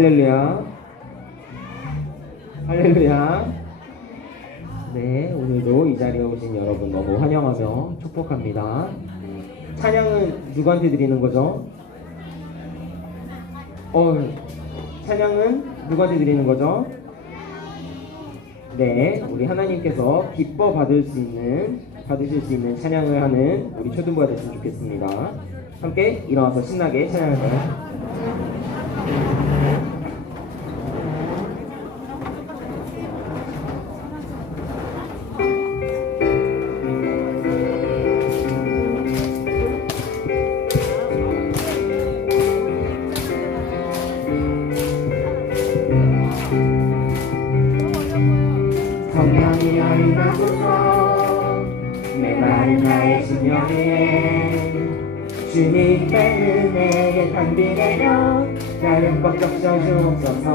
할렐루야. 할렐루야. 네, 오늘도 이 자리에 오신 여러분 너무 환영하며 축복합니다. 찬양은 누구한테 드리는 거죠? 찬양은 누구한테 드리는 거죠? 네, 우리 하나님께서 기뻐 받으실 수 있는 찬양을 하는 우리 초등부가 됐으면 좋겠습니다. 함께 일어나서 신나게 찬양할까요? 성령이여 임하소서 메마른 나의 심령에 주님의 은혜에 담비되려 나를 뻑적 져주옵소서.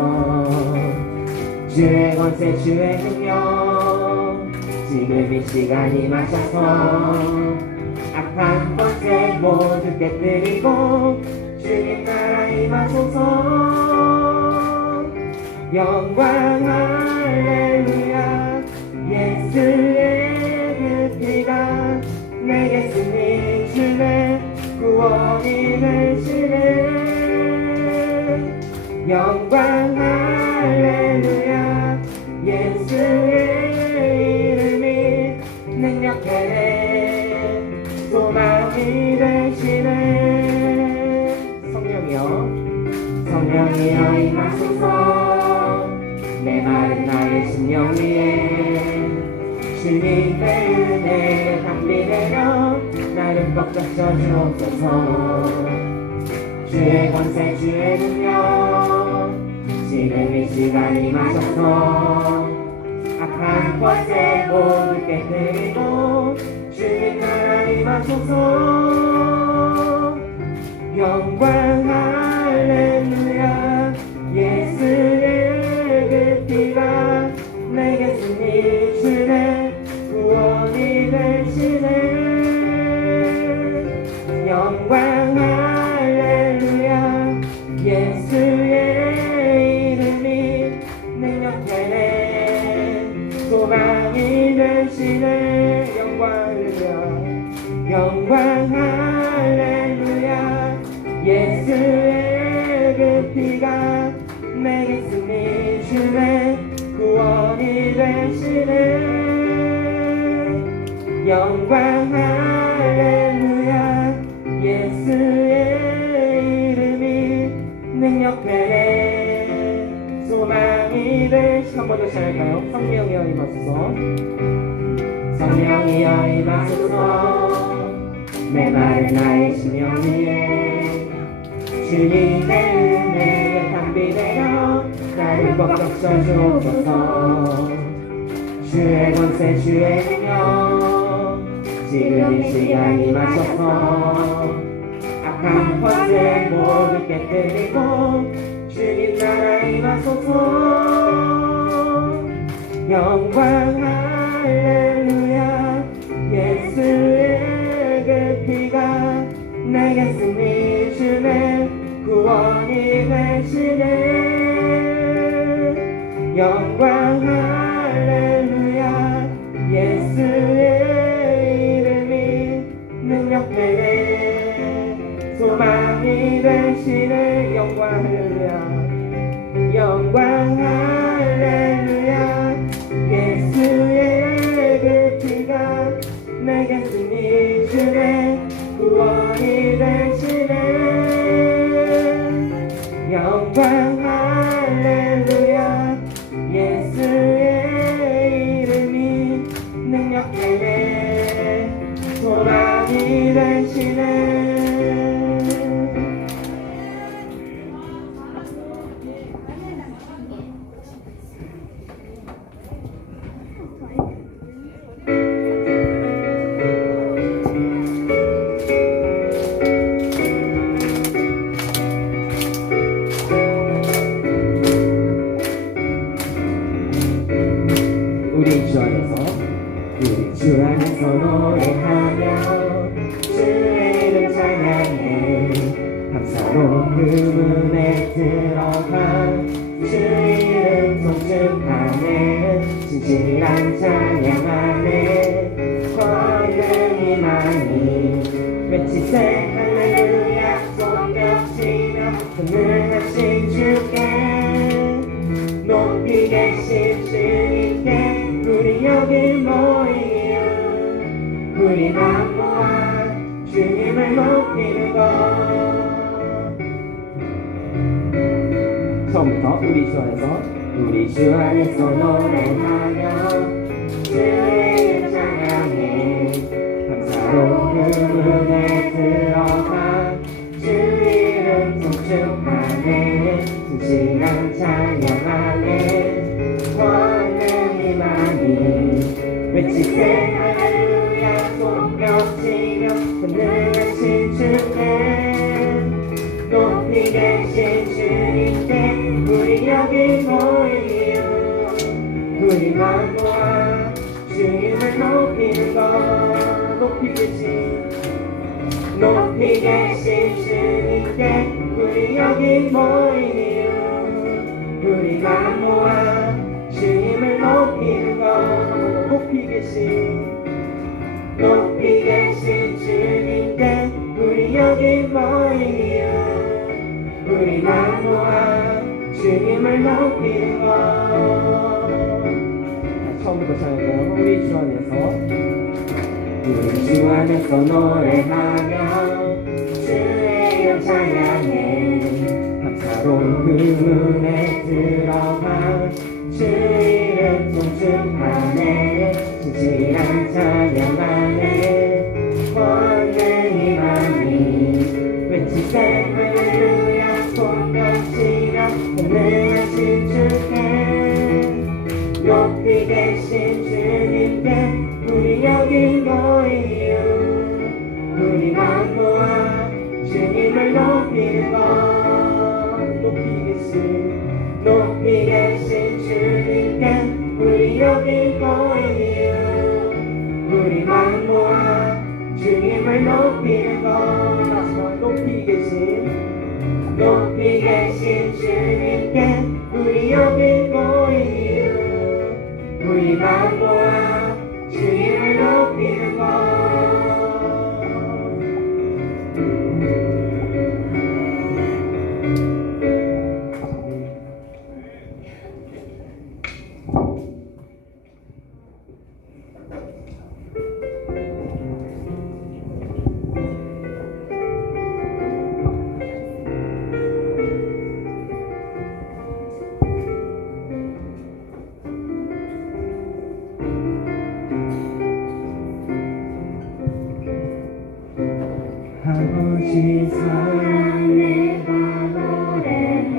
주의 권세 주의 능력 지금 이 시간 임하셔서 악한 권세 모두 깨뜨리고 주님 나라 임하소서. 영광 할렐루야. 예수의 그 피가 내게 쓰니 주의 구원이 되시네. 영광 할렐루야. 예수의 이름이 능력되네. 소망이 되시네. 성령이여 임하소서. 메마른 나의 심령 위에 주님의 은혜에 담비되려 나를 뻑적 져주옵소서. 주의 권세 주의 능력 지금 이 시간 임하셔서 악한 권세 모두 깨뜨리고 주님 나라 임하소서. 영광 할렐루야. 예수의 그 피가 내게 쓰니 주의 구원이 되시네. 영광 할렐루야. 예수의 이름이 능력되네. 소망이 되시네. 영광 할렐루야. 영광 할렐루야. 예수의 그 피가 내게 쓰니 주의 구원이 되시네. 영광 할렐루야. 예수의 이름이 능력되네. 소망이 되시. 한 번 더 시작할까요? 성령이여 임하소서. 성령이여 임하소서. 메마른 나의 심령 위에 주님의 은혜에 담비되어 나를 뻑적 져주옵소서. 주의 권세 주의 능력 지금 이 시간 임하셔서 악한 권세 모두 깨뜨리고 주님 나라 임하소서. 영광 할렐루야. 예수의 그 피가 내게 쓰니 주의 구원이 되시네. 영광 할렐루야. 예수의 이름이 능력되네. 소망이 되시네. 영광 할렐루야. 영광 할렐루야. 예수의 그 피가 내게 쓰니 주의 구원이 되시네. 영광 할렐루야. 예수의 이름이 능력되네. 소망이 되시네. 우리 주 안에서 노래하며 주의 이름 찬양해. 감사로 그 문에 들어가 외치세 할렐루야 손뼉치며 전능하신 주께 높이 계신 주님께 우리 여기 모이며 우리 만모아 주님을 높이는 것. 처음부터 우리 주 안에서 노래하며 주의 이름 찬양해 감사로 그 문에 들어가 주 이름 송축하네 진실한 찬양하네 권능이 많이 외치세 할렐루야 손뼉치며 전능하신 주께 높이 계신 주님께 우리 여기 모이며 우리 만모아 주님을 높이는 것. 높이 계신 주님께 우리 여기 모이며 우리 만모아 주님을 높이는 것. 높이 계신 주님께 우리 여기 모이며 우리 만모아 주님을 높이는 것. 처음부터 찬양해요. 우리 주 안에서 노래하며 주의 이름 찬양해 감사로운 그 문에 들어가 주 이름 송축하네 진실한 찬양하네 권능이 많이 외치세 할렐루야 손뼉치며 권능하신 주께 높이 계신 주님께 우리 여기 모이며 우리 만모아 주님을 높이는 것. 높이 계신 주님께 우리 여기 모이며 우리 만모아 주님을 높이는 것. 마지막 높이 계신 주님께 우리 여기 모이며 우리 만모아 주님을 높이는 것. 아버지 사랑 내가 노래해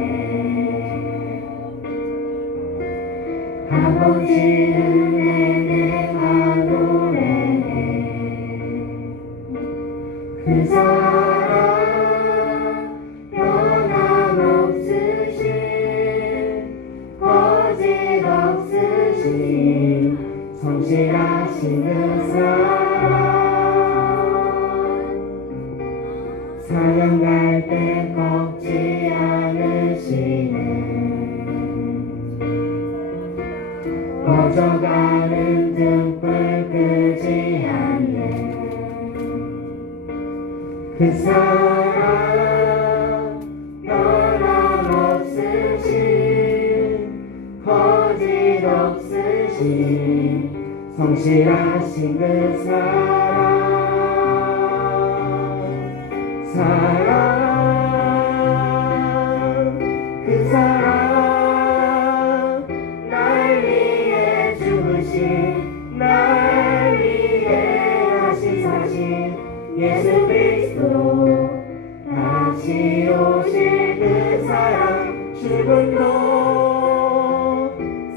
아버지 은혜 내가 노래해 그 사랑 변함없으신 거짓없으신 성실하신 그 사랑 사랑할 때 꺾지 않으시네 꺼져가는 등불 끄지 않네 그 사랑 변함없으신 거짓없으신 성실하신 그 그 사랑 날 위해 죽으신 날 위해 다시 사신 예수 그리스도 다시 오실 그 사랑 죽음도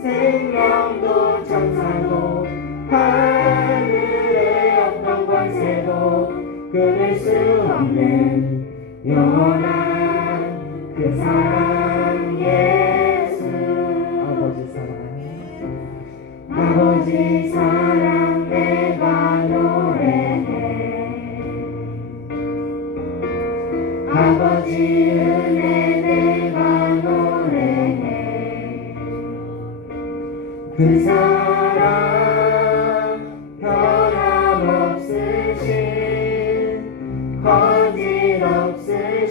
생명도 천사도 하늘의 어떤 권세도 끊을 수 없는 영원한 그 사랑 예수 아버지 사랑 내가 노래해 아버지 은혜 내가 노래해 그 사랑 변함없으신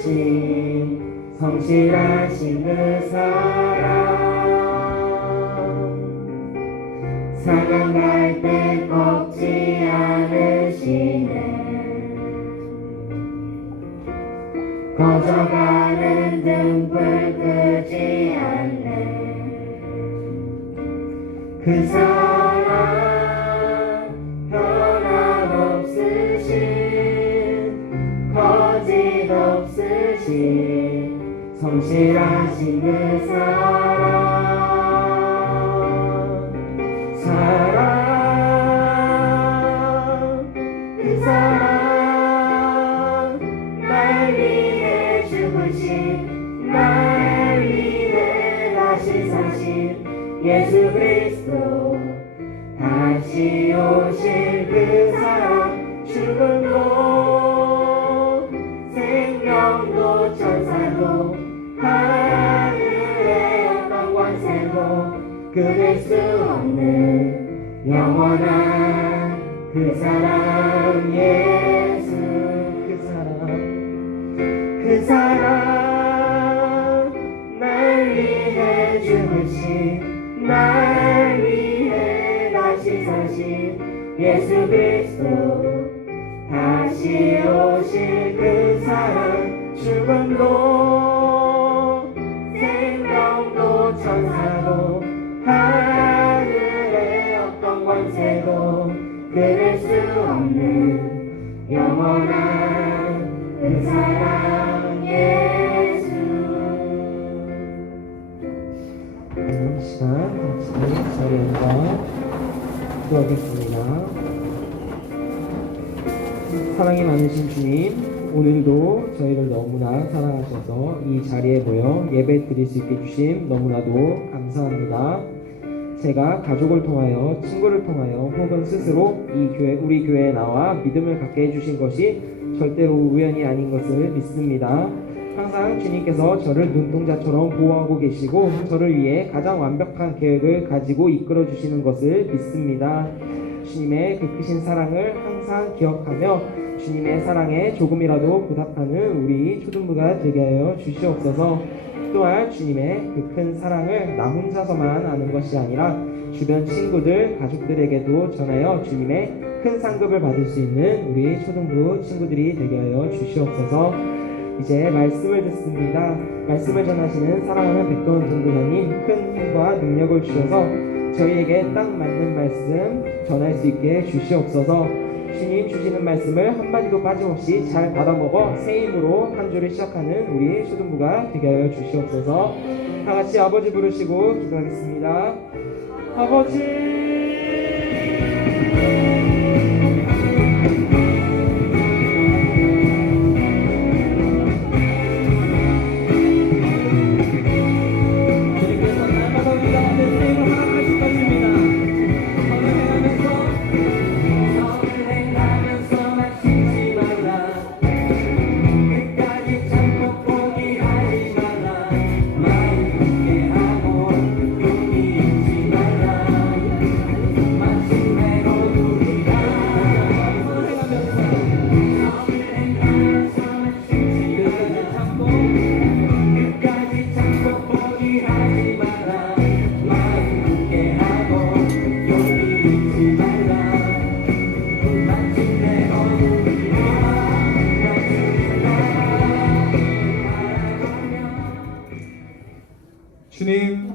없으신 성실하신 그 사랑 사랑할 때 꺾지 않으시네 꺼져가는 등불 끄지 않네 그 사랑 변함없으신 거짓 없으신 성실하신 그 사랑 그 사랑 날 위해 죽으신 날 위해 다시 사신 예수 그리스도 다시 오실 그 사랑 죽음도 생명도 천사도 하늘의 어떤 권세도 끊을 수 없는 영원한 그 사랑 예수 그 사랑 날 위해 죽으신 날 위해 다시 사신 예수 그리스도 다시 오실 그 사랑 죽음도 생명도 천사도 하늘의 어떤 권세도 끊을 수 없는 영원한 그 사랑 예수 이 시간 같이 자리에 앉아 기도하겠습니다. 사랑이 많으신 주님, 오늘도 저희를 너무나 사랑하셔서 이 자리에 모여 예배 드릴 수 있게 주심 너무나도 감사합니다. 제가 가족을 통하여, 친구를 통하여 혹은 스스로 우리 교회에 나와 믿음을 갖게 해주신 것이 절대로 우연이 아닌 것을 믿습니다. 항상 주님께서 저를 눈동자처럼 보호하고 계시고 저를 위해 가장 완벽한 계획을 가지고 이끌어 주시는 것을 믿습니다. 주님의 그 크신 사랑을 항상 기억하며 주님의 사랑에 조금이라도 보답하는 우리 초등부가 되게 하여 주시옵소서. 또한 주님의 그 큰 사랑을 나 혼자서만 아는 것이 아니라 주변 친구들, 가족들에게도 전하여 주님의 큰 상급을 받을 수 있는 우리 초등부 친구들이 되게 하여 주시옵소서. 이제 말씀을 듣습니다. 말씀을 전하시는 사랑하는 백도원 전도사님 큰 힘과 능력을 주셔서 저희에게 딱 맞는 말씀 전할 수 있게 주시옵소서. 주님 주시는 말씀을 한마디도 빠짐없이 잘 받아먹어 새 힘으로 한 주를 시작하는 우리 초등부가 되게 하여 주시옵소서. 다같이 아버지 부르시고 기도하겠습니다. 아버지 주님,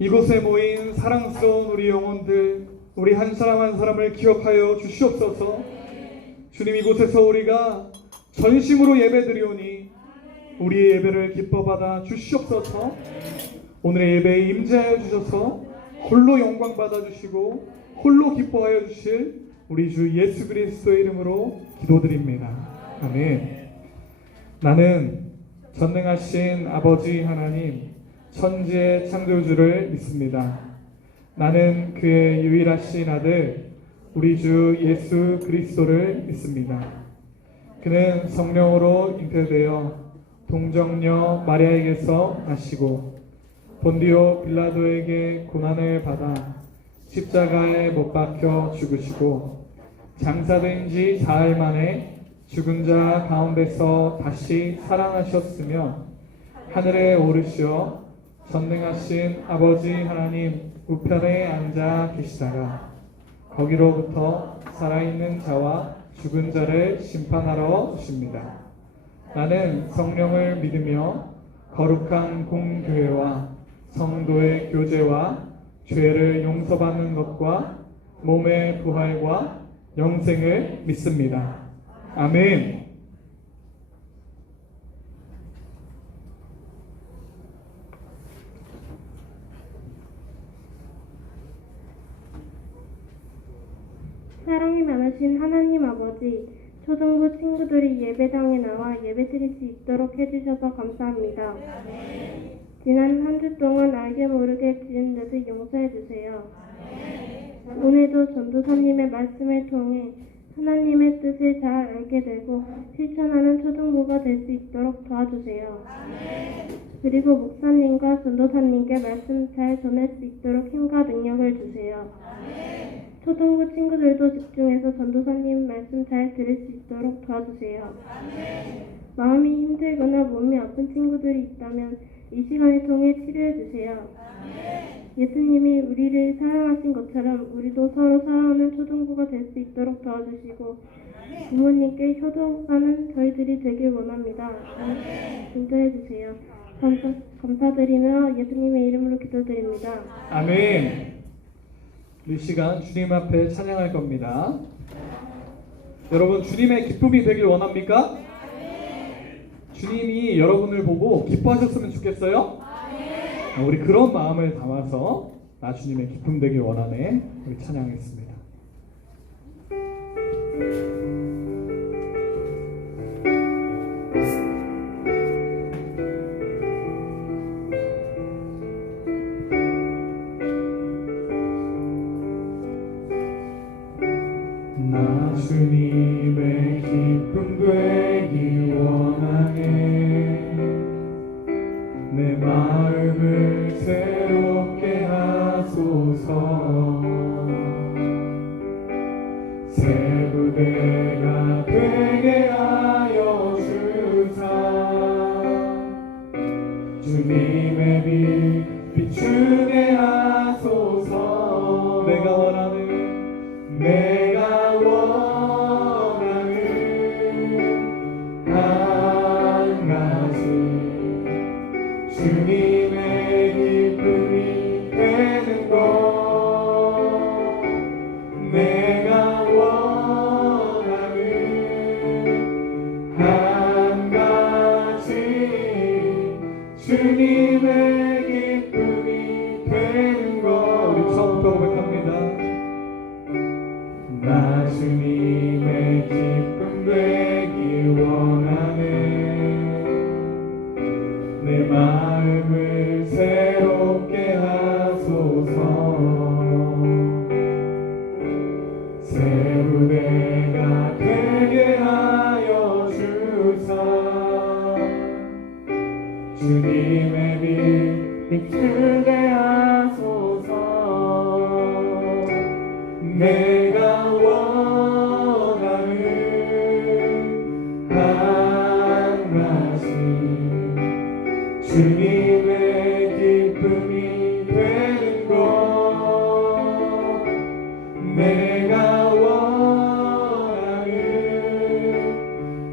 이곳에 모인 사랑스러운 우리 영혼들, 우리 한 사람 한 사람을 기억하여 주시옵소서. 주님, 이곳에서 우리가 전심으로 예배드리오니 우리의 예배를 기뻐받아 주시옵소서. 오늘의 예배에 임재하여 주셔서 홀로 영광 받아주시고 홀로 기뻐하여 주실 우리 주 예수 그리스도의 이름으로 기도드립니다. 아멘. 나는 전능하신 아버지 하나님, 천지의 창조주를 믿습니다. 나는 그의 유일하신 아들 우리 주 예수 그리스도를 믿습니다. 그는 성령으로 잉태되어 동정녀 마리아에게서 나시고 본디오 빌라도에게 고난을 받아 십자가에 못 박혀 죽으시고 장사된 지 사흘 만에 죽은 자 가운데서 다시 살아나셨으며 하늘에 오르시어 전능하신 아버지 하나님 우편에 앉아 계시다가 거기로부터 살아있는 자와 죽은 자를 심판하러 오십니다. 나는 성령을 믿으며 거룩한 공교회와 성도의 교제와 죄를 용서받는 것과 몸의 부활과 영생을 믿습니다. 아멘. 사랑이 많으신 하나님 아버지, 초등부 친구들이 예배당에 나와 예배드릴 수 있도록 해주셔서 감사합니다. 지난 한 주 동안 알게 모르게 지은 죄들 용서해 주세요. 오늘도 전도사님의 말씀을 통해 하나님의 뜻을 잘 알게 되고 실천하는 초등부가 될 수 있도록 도와주세요. 그리고 목사님과 전도사님께 말씀 잘 전할 수 있도록 힘과 능력을 주세요. 초등부 친구들도 집중해서 전도사님 말씀 잘 들을 수 있도록 도와주세요. 마음이 힘들거나 몸이 아픈 친구들이 있다면 이 시간을 통해 치료해 주세요. 예수님이 우리를 사랑하신 것처럼 우리도 서로 사랑하는 초등부가 될 수 있도록 도와주시고 부모님께 효도하는 저희들이 되길 원합니다. 인도해 주세요. 감사드리며 예수님의 이름으로 기도드립니다. 아멘. 이 시간 주님 앞에 찬양할 겁니다. 여러분, 주님의 기쁨이 되길 원합니까? 주님이 여러분을 보고 기뻐하셨으면 좋겠어요? 우리 그런 마음을 담아서 나 주님의 기쁨 되길 원하네. 우리 찬양하겠습니다. 나 주님의 기쁨 되기 원하네. 내 마음을 새롭게 하소서. 새 부대가 되게 하여 주사. 주님의 빛 비추게 하소서. 내가 원하는 한 가지 주님의 기쁨이 되는 것. 내가 원하는 한 가지 주님의 기쁨이 되는 것. 우리 처음부터 고백합니다. 나 주님의 기쁨 되기 원하네. 내 마음을 새롭게 하소서. 새 부대가 되게 하여 주사. 주님의 빛 비추게 하소서. 내가 원하는 한 가지 주님의 기쁨이 되는 것. 내가 원하는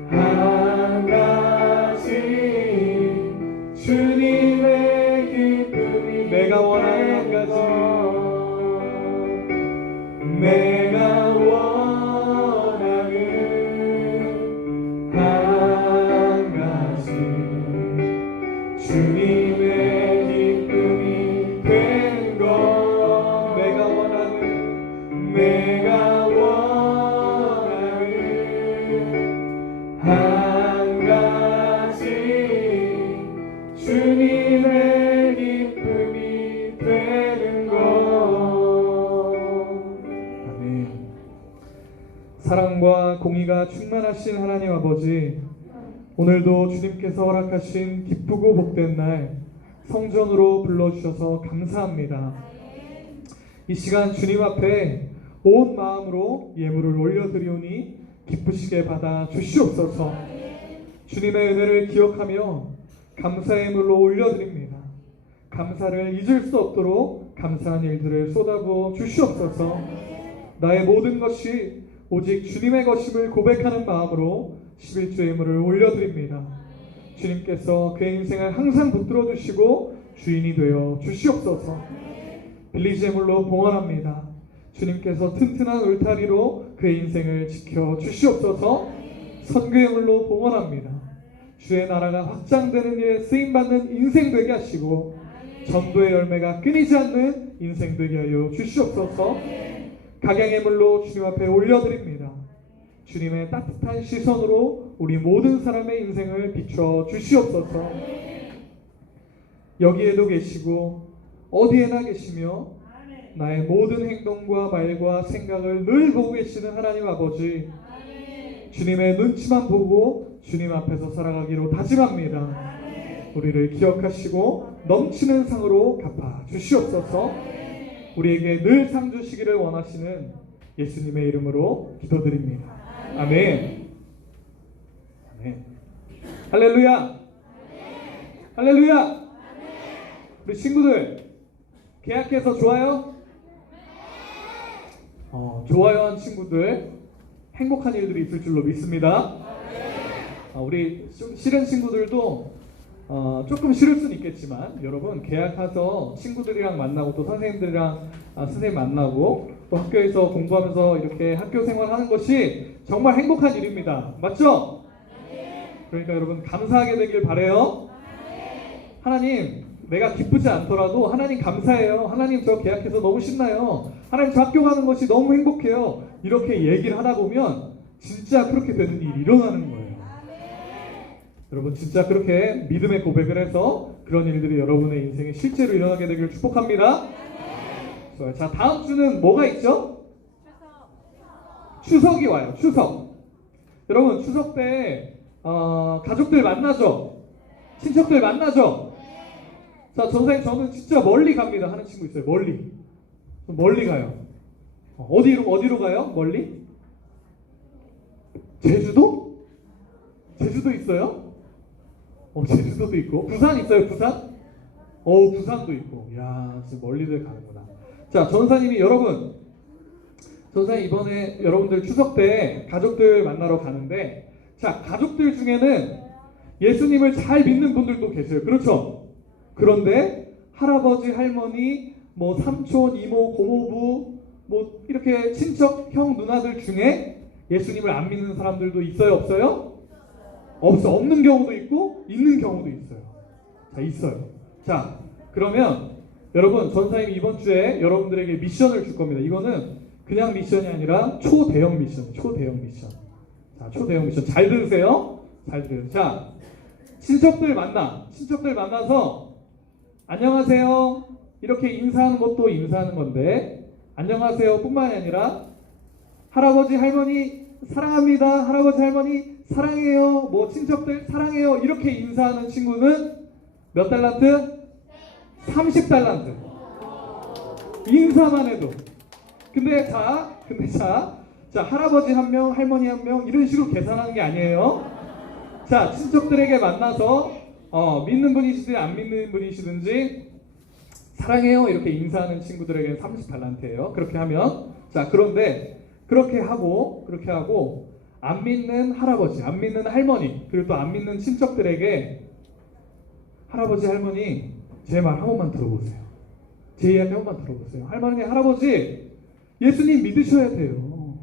한 가지 주님의 기쁨이 내가 원하는 한 가지. 내가 원하는 한 가지 주님의 기쁨이 되는 것. 내가 원하는 한 가지 주님의 기쁨이 되는 것. 사랑과 공의가 충만하신 하나님 아버지, 오늘도 주님께서 허락하신 기쁘고 복된 날 성전으로 불러주셔서 감사합니다. 이 시간 주님 앞에 온 마음으로 예물을 올려드리오니 기쁘시게 받아 주시옵소서. 주님의 은혜를 기억하며 감사의 물로 올려드립니다. 감사를 잊을 수 없도록 감사한 일들을 쏟아부어 주시옵소서. 나의 모든 것이 오직 주님의 것임을 고백하는 마음으로 11조의 물을 올려드립니다. 주님께서 그의 인생을 항상 붙들어 주시고 주인이 되어 주시옵소서. 빌리지의 물로 봉헌합니다. 주님께서 튼튼한 울타리로 그의 인생을 지켜 주시옵소서. 선교의 물로 봉헌합니다. 주의 나라가 확장되는 일에 쓰임받는 인생 되게 하시고 전도의 열매가 끊이지 않는 인생 되게 하여 주시옵소서. 각양의 물로 주님 앞에 올려드립니다. 주님의 따뜻한 시선으로 우리 모든 사람의 인생을 비춰 주시옵소서. 여기에도 계시고 어디에나 계시며 나의 모든 행동과 말과 생각을 늘 보고 계시는 하나님 아버지, 주님의 눈치만 보고 주님 앞에서 살아가기로 다짐합니다. 우리를 기억하시고 넘치는 상으로 갚아 주시옵소서. 우리에게 늘 상 주시기를 원하시는 예수님의 이름으로 기도드립니다. 아멘. 아멘. 할렐루야. 할렐루야. 우리 친구들 계약해서 좋아요? 좋아요한 친구들 행복한 일들이 있을 줄로 믿습니다. 우리 좀 싫은 친구들도 조금 싫을 수는 있겠지만 여러분 계약해서 친구들이랑 만나고 또 선생님들이랑 선생님 만나고 또 학교에서 공부하면서 이렇게 학교 생활하는 것이 정말 행복한 일입니다. 맞죠? 그러니까 여러분 감사하게 되길 바라요. 하나님, 내가 기쁘지 않더라도 하나님 감사해요. 하나님 저 계약해서 너무 신나요. 하나님 저 학교 가는 것이 너무 행복해요. 이렇게 얘기를 하다 보면 진짜 그렇게 되는 일이 일어나는 거예요. 여러분 진짜 그렇게 믿음의 고백을 해서 그런 일들이 여러분의 인생에 실제로 일어나게 되기를 축복합니다. 자, 다음 주는 뭐가 있죠? 추석이 와요. 추석. 여러분 추석 때 가족들 만나죠? 친척들 만나죠? 자, 선생님 저는 진짜 멀리 갑니다 하는 친구 있어요. 멀리 가요. 어디로 가요? 멀리? 제주도? 제주도 있어요? 제주도도 있고 부산 있어요? 부산? 부산도 있고. 야, 지금 멀리들 가는구나. 자, 전사님이 여러분, 전사님 이번에 여러분들 추석 때 가족들 만나러 가는데, 자, 가족들 중에는 예수님을 잘 믿는 분들도 계세요. 그렇죠? 그런데 할아버지, 할머니, 뭐 삼촌, 이모, 고모부, 뭐 이렇게 친척, 형, 누나들 중에 예수님을 안 믿는 사람들도 있어요? 없어요? 없는 경우도 있고 있는 경우도 있어요. 자, 있어요. 자, 그러면 여러분 전사님 이번 주에 여러분들에게 미션을 줄 겁니다. 이거는 그냥 미션이 아니라 초대형 미션. 자, 초대형 미션 잘 들으세요. 자, 친척들 만나서 안녕하세요 이렇게 인사하는 것도 인사하는 건데, 안녕하세요 뿐만이 아니라 할아버지 할머니 사랑합니다, 할아버지 할머니 사랑해요, 뭐 친척들 사랑해요 이렇게 인사하는 친구는 몇 달란트? 30달란트. 인사만 해도. 근데 자 할아버지 한 명, 할머니 한 명 이런 식으로 계산하는 게 아니에요. 자, 친척들에게 만나서 믿는 분이시든지 안 믿는 분이시든지 사랑해요 이렇게 인사하는 친구들에게는 30달란트예요. 그렇게 하면. 자, 그런데 그렇게 하고 안 믿는 할아버지, 안 믿는 할머니, 그리고 또 안 믿는 친척들에게 할아버지, 할머니 제 말 한 번만 들어보세요. 제 이야기 한 번만 들어보세요. 할머니, 할아버지 예수님 믿으셔야 돼요.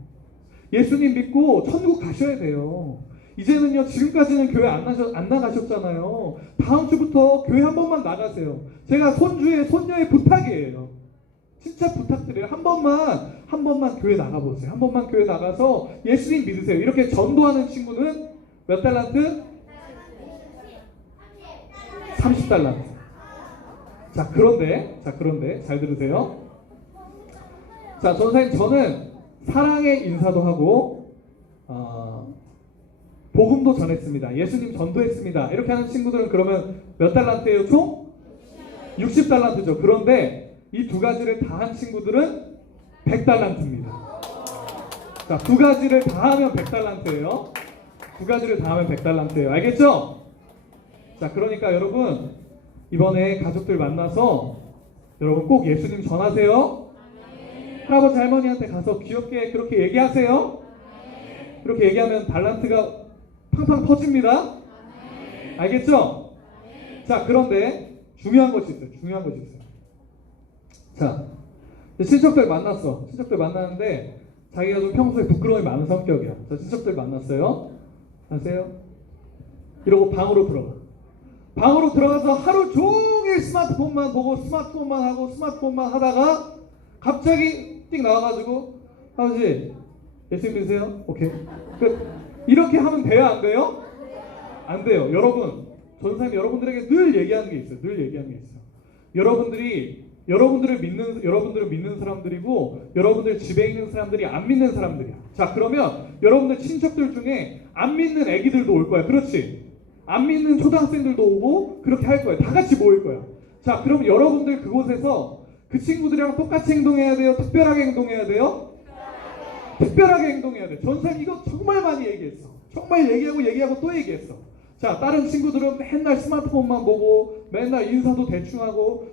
예수님 믿고 천국 가셔야 돼요. 이제는요, 지금까지는 교회 안 나가셨잖아요. 다음 주부터 교회 한 번만 나가세요. 제가 손녀의 부탁이에요. 진짜 부탁드려요. 한 번만 교회 나가보세요. 한 번만 교회 나가서 예수님 믿으세요. 이렇게 전도하는 친구는 몇 달란트? 30달란트. 자, 그런데 잘 들으세요. 자, 전사님 저는 사랑의 인사도 하고 복음도 전했습니다. 예수님 전도했습니다. 이렇게 하는 친구들은 그러면 몇 달란트예요? 총? 60달란트죠. 그런데 이 두 가지를 다 한 친구들은 100달란트입니다. 자, 두 가지를 다 하면 100달란트예요. 두 가지를 다 하면 100달란트예요. 알겠죠? 자, 그러니까 여러분 이번에 가족들 만나서 여러분 꼭 예수님 전하세요. 할아버지 할머니한테 가서 귀엽게 그렇게 얘기하세요. 그렇게 얘기하면 달란트가 팡팡 터집니다. 알겠죠? 자, 그런데 중요한 것이 있어요. 중요한 것이 있어요. 자, 친척들 만났어. 친척들 만나는데 자기가 좀 평소에 부끄러움이 많은 성격이야. 자, 친척들 만났어요. 아세요? 이러고 방으로 들어가. 방으로 들어가서 하루 종일 스마트폰만 보고 스마트폰만 하고 스마트폰만 하다가 갑자기 띡 나와가지고 아버지 예수님 믿으세요? 오케이. 이렇게 하면 돼요? 안 돼요? 안 돼요. 여러분, 전사님이 여러분들에게 늘 얘기하는 게 있어요. 늘 얘기하는 게 있어요. 여러분들은 믿는 사람들이고 여러분들 집에 있는 사람들이 안 믿는 사람들이야. 자, 그러면 여러분들 친척들 중에 안 믿는 애기들도 올 거야. 그렇지? 안 믿는 초등학생들도 오고 그렇게 할 거야. 다 같이 모일 거야. 자, 그럼 여러분들 그곳에서 그 친구들이랑 똑같이 행동해야 돼요? 특별하게 행동해야 돼요? 특별하게 행동해야 돼. 전사님 이거 정말 많이 얘기했어. 정말 얘기하고 또 얘기했어. 자, 다른 친구들은 맨날 스마트폰만 보고 맨날 인사도 대충 하고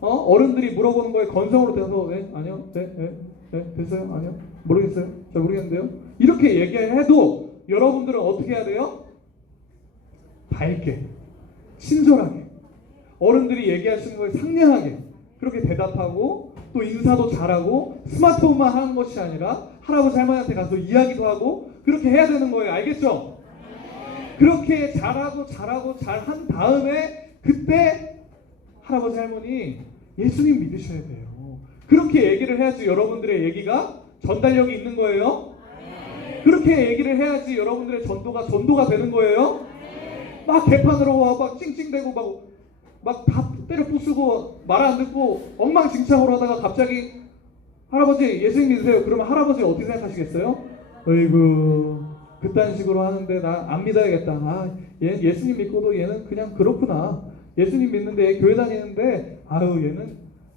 어른들이 물어보는 거에 건성으로 대서 아니요, 됐어요, 아니요, 모르겠어요, 잘 모르겠는데요. 이렇게 얘기해도 여러분들은 어떻게 해야 돼요? 밝게, 친절하게, 어른들이 얘기하시는 거에 상냥하게 그렇게 대답하고 또 인사도 잘하고 스마트폰만 하는 것이 아니라 할아버지 할머니한테 가서 이야기도 하고 그렇게 해야 되는 거예요. 알겠죠? 그렇게 잘하고 잘한 다음에 그때 할아버지 할머니 예수님 믿으셔야 돼요. 그렇게 얘기를 해야지 여러분들의 얘기가 전달력이 있는 거예요. 그렇게 얘기를 해야지 여러분들의 전도가 되는 거예요. 막 개판으로 막 찡찡대고 막 다 때려 부수고 말 안 듣고 엉망진창으로 하다가 갑자기 할아버지 예수님 믿으세요. 그러면 할아버지 어떻게 생각하시겠어요? 어이구 그딴 식으로 하는데 나 안 믿어야겠다. 아, 얘 예수님 믿고도 얘는 그냥 그렇구나. 예수님 믿는데 얘 교회 다니는데 아유 얘는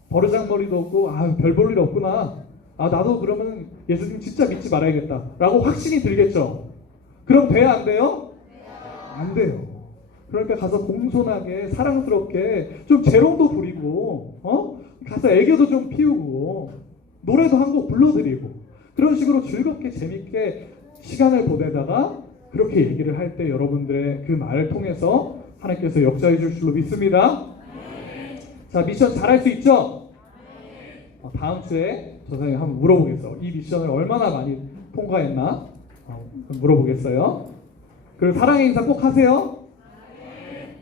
버르장머리도 없고 아유 별 볼 일 없구나. 아 나도 그러면 예수님 진짜 믿지 말아야겠다 라고 확신이 들겠죠. 그럼 돼야 안 돼요? 안 돼요. 그러니까 가서 공손하게 사랑스럽게 좀 재롱도 부리고 가서 애교도 좀 피우고 노래도 한 곡 불러드리고 그런 식으로 즐겁게 재밌게 시간을 보내다가 그렇게 얘기를 할 때 여러분들의 그 말을 통해서 하나님께서 역사해 주실 줄로 믿습니다. 자, 미션 잘할 수 있죠? 다음 주에 선생님 한번 물어보겠어요. 이 미션을 얼마나 많이 통과했나 물어보겠어요. 그리고 사랑의 인사 꼭 하세요.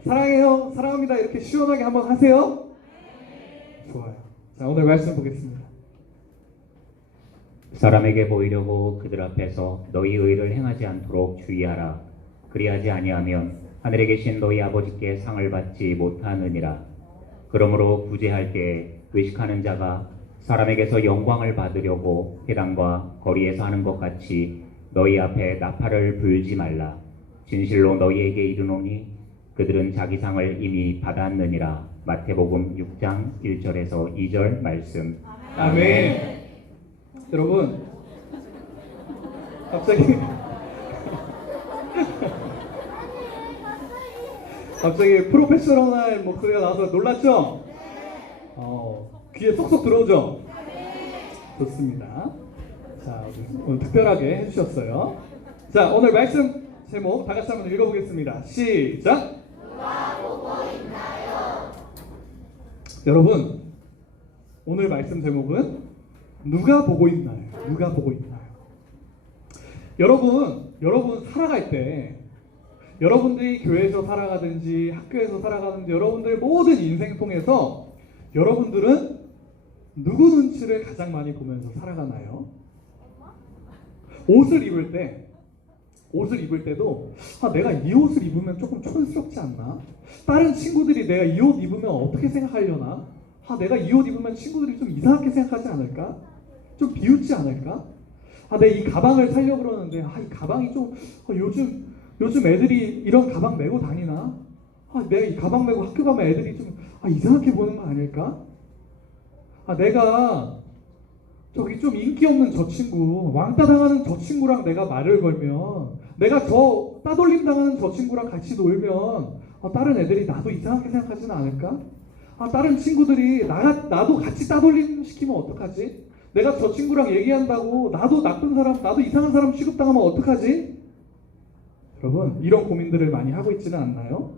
사랑해요, 사랑합니다 이렇게 시원하게 한번 하세요. 좋아요. 자, 오늘 말씀 보겠습니다. 사람에게 보이려고 그들 앞에서 너희 의를 행하지 않도록 주의하라. 그리하지 아니하면 하늘에 계신 너희 아버지께 상을 받지 못하느니라. 그러므로 구제할 때에 외식하는 자가 사람에게서 영광을 받으려고 회당과 거리에서 하는 것 같이 너희 앞에 나팔을 불지 말라. 진실로 너희에게 이르노니 그들은 자기 상을 이미 받았느니라. 마태복음 6장 1절에서 2절 말씀. 아멘. 여러분 갑자기 프로페셔널한 목소리가 나와서 놀랐죠? 귀에 쏙쏙 들어오죠? 좋습니다. 자, 오늘 특별하게 해주셨어요. 자, 오늘 말씀 제목 다 같이 한번 읽어보겠습니다. 시작! 누가 보고 있나요? 여러분, 오늘 말씀 제목은 누가 보고 있나요? 누가 보고 있나요? 여러분 살아갈 때 여러분들이 교회에서 살아가든지 학교에서 살아가든지 여러분들의 모든 인생 통해서 여러분들은 누구 눈치를 가장 많이 보면서 살아가나요? 옷을 입을 때도 내가 이 옷을 입으면 조금 촌스럽지 않나? 다른 친구들이 내가 이 옷 입으면 어떻게 생각하려나? 내가 이 옷 입으면 친구들이 좀 이상하게 생각하지 않을까? 좀 비웃지 않을까? 내가 이 가방을 사려고 그러는데 이 가방이 좀 요즘 애들이 이런 가방 메고 다니나? 내가 이 가방 메고 학교 가면 애들이 좀 이상하게 보는 거 아닐까? 내가 저기 좀 인기 없는 저 친구, 왕따 당하는 저 친구랑 내가 말을 걸면, 내가 저 따돌림 당하는 저 친구랑 같이 놀면 다른 애들이 나도 이상하게 생각하지는 않을까? 다른 친구들이 나도 같이 따돌림 시키면 어떡하지? 내가 저 친구랑 얘기한다고 나도 나쁜 사람, 나도 이상한 사람 취급당하면 어떡하지? 여러분, 이런 고민들을 많이 하고 있지는 않나요?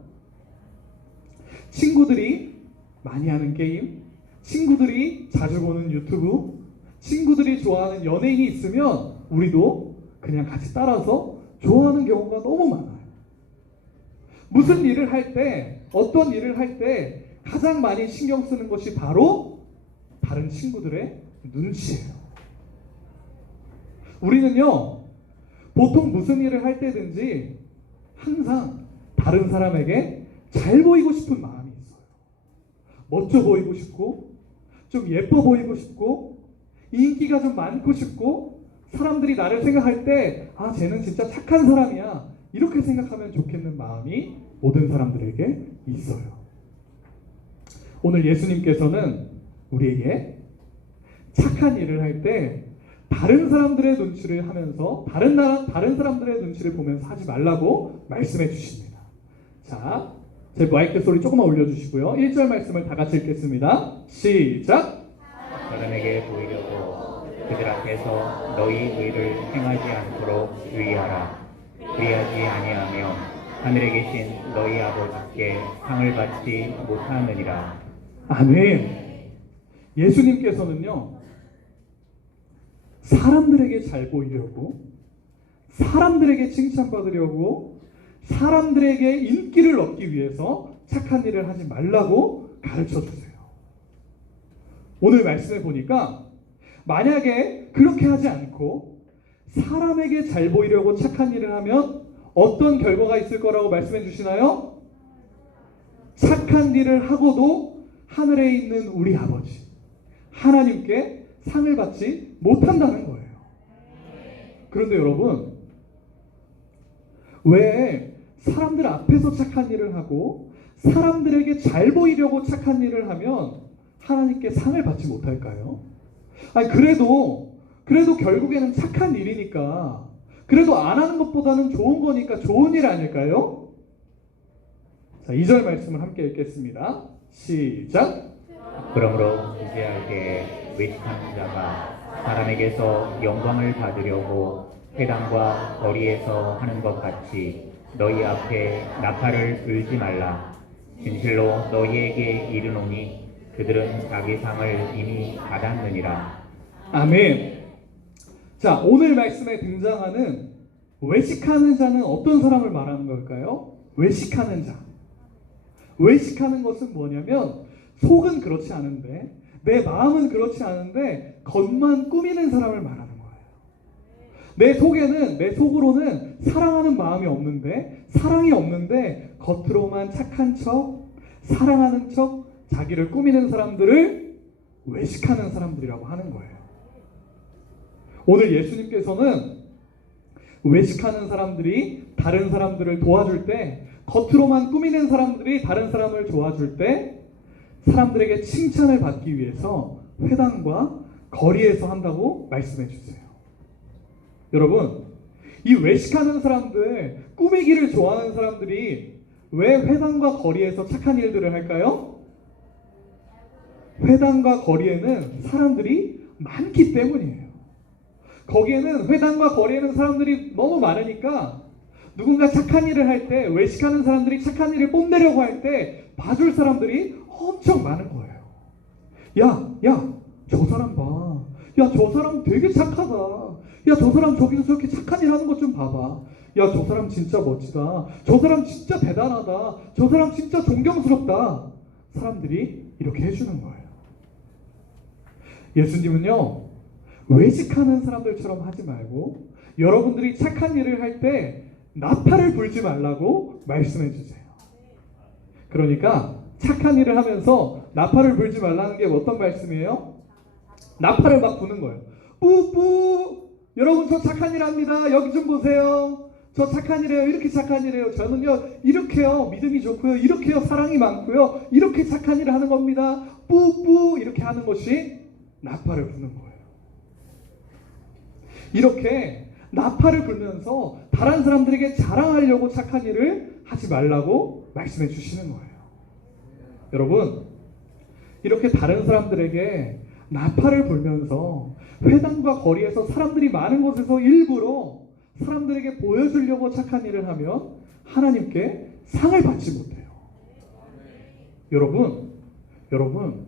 친구들이 많이 하는 게임, 친구들이 자주 보는 유튜브, 친구들이 좋아하는 연예인이 있으면 우리도 그냥 같이 따라서 좋아하는 경우가 너무 많아요. 무슨 일을 할 때, 어떤 일을 할 때 가장 많이 신경 쓰는 것이 바로 다른 친구들의 눈치예요. 우리는요, 보통 무슨 일을 할 때든지 항상 다른 사람에게 잘 보이고 싶은 마음이 있어요. 멋져 보이고 싶고, 좀 예뻐 보이고 싶고, 인기가 좀 많고 싶고, 사람들이 나를 생각할 때 쟤는 진짜 착한 사람이야, 이렇게 생각하면 좋겠는 마음이 모든 사람들에게 있어요. 오늘 예수님께서는 우리에게 착한 일을 할 때 다른 사람들의 눈치를 하면서 다른 사람들의 눈치를 보면서 하지 말라고 말씀해 주십니다. 자, 제 마이크 소리 조금만 올려주시고요. 1절 말씀을 다 같이 읽겠습니다. 시작! 사람에게 보이려고 그들 앞에서 너희 의를 행하지 않도록 주의하라. 그리하지 아니하면 하늘에 계신 너희 아버지께 상을 받지 못하느니라. 아멘. 예수님께서는요, 사람들에게 잘 보이려고, 사람들에게 칭찬받으려고, 사람들에게 인기를 얻기 위해서 착한 일을 하지 말라고 가르쳐 주세요. 오늘 말씀을 보니까 만약에 그렇게 하지 않고 사람에게 잘 보이려고 착한 일을 하면 어떤 결과가 있을 거라고 말씀해 주시나요? 착한 일을 하고도 하늘에 있는 우리 아버지 하나님께 상을 받지 못한다는 거예요. 그런데 여러분, 왜 사람들 앞에서 착한 일을 하고 사람들에게 잘 보이려고 착한 일을 하면 하나님께 상을 받지 못할까요? 그래도 결국에는 착한 일이니까, 그래도 안 하는 것보다는 좋은 거니까 좋은 일 아닐까요? 자, 2절 말씀을 함께 읽겠습니다. 시작! 그러므로 구제할 때 외식하는 자가 사람에게서 영광을 받으려고 회당과 거리에서 하는 것 같이 너희 앞에 나팔을 불지 말라. 진실로 너희에게 이르노니 그들은 자기 상을 이미 받았느니라. 아멘. 자, 오늘 말씀에 등장하는 외식하는 자는 어떤 사람을 말하는 걸까요? 외식하는 자. 외식하는 것은 뭐냐면 속은 그렇지 않은데, 내 마음은 그렇지 않은데 겉만 꾸미는 사람을 말하는 거예요. 내 속으로는 사랑하는 마음이 없는데, 사랑이 없는데 겉으로만 착한 척, 사랑하는 척, 자기를 꾸미는 사람들을 외식하는 사람들이라고 하는 거예요. 오늘 예수님께서는 외식하는 사람들이 다른 사람들을 도와줄 때, 겉으로만 꾸미는 사람들이 다른 사람을 도와줄 때 사람들에게 칭찬을 받기 위해서 회당과 거리에서 한다고 말씀해 주세요. 여러분, 이 외식하는 사람들, 꾸미기를 좋아하는 사람들이 왜 회당과 거리에서 착한 일들을 할까요? 회당과 거리에는 사람들이 많기 때문이에요. 거기에는, 회당과 거리에는 사람들이 너무 많으니까 누군가 착한 일을 할 때, 외식하는 사람들이 착한 일을 뽐내려고 할 때 봐줄 사람들이 엄청 많은 거예요. 야, 저 사람 봐. 야, 저 사람 되게 착하다. 야, 저 사람 저기서 저렇게 착한 일 하는 것 좀 봐봐. 야, 저 사람 진짜 멋지다. 저 사람 진짜 대단하다. 저 사람 진짜 존경스럽다. 사람들이 이렇게 해주는 거예요. 예수님은요, 외식하는 사람들처럼 하지 말고 여러분들이 착한 일을 할 때 나팔을 불지 말라고 말씀해 주세요. 그러니까 착한 일을 하면서 나팔을 불지 말라는 게 어떤 말씀이에요? 나팔을 막 부는 거예요. 뿌뿌! 여러분, 저 착한 일 합니다. 여기 좀 보세요. 저 착한 일해요. 이렇게 착한 일해요. 저는요, 이렇게요, 믿음이 좋고요, 이렇게요, 사랑이 많고요, 이렇게 착한 일을 하는 겁니다. 뿌뿌! 이렇게 하는 것이 나팔을 부는 거예요. 이렇게 나팔을 불면서 다른 사람들에게 자랑하려고 착한 일을 하지 말라고 말씀해 주시는 거예요. 여러분, 이렇게 다른 사람들에게 나팔을 불면서 회당과 거리에서 사람들이 많은 곳에서 일부러 사람들에게 보여주려고 착한 일을 하면 하나님께 상을 받지 못해요. 여러분,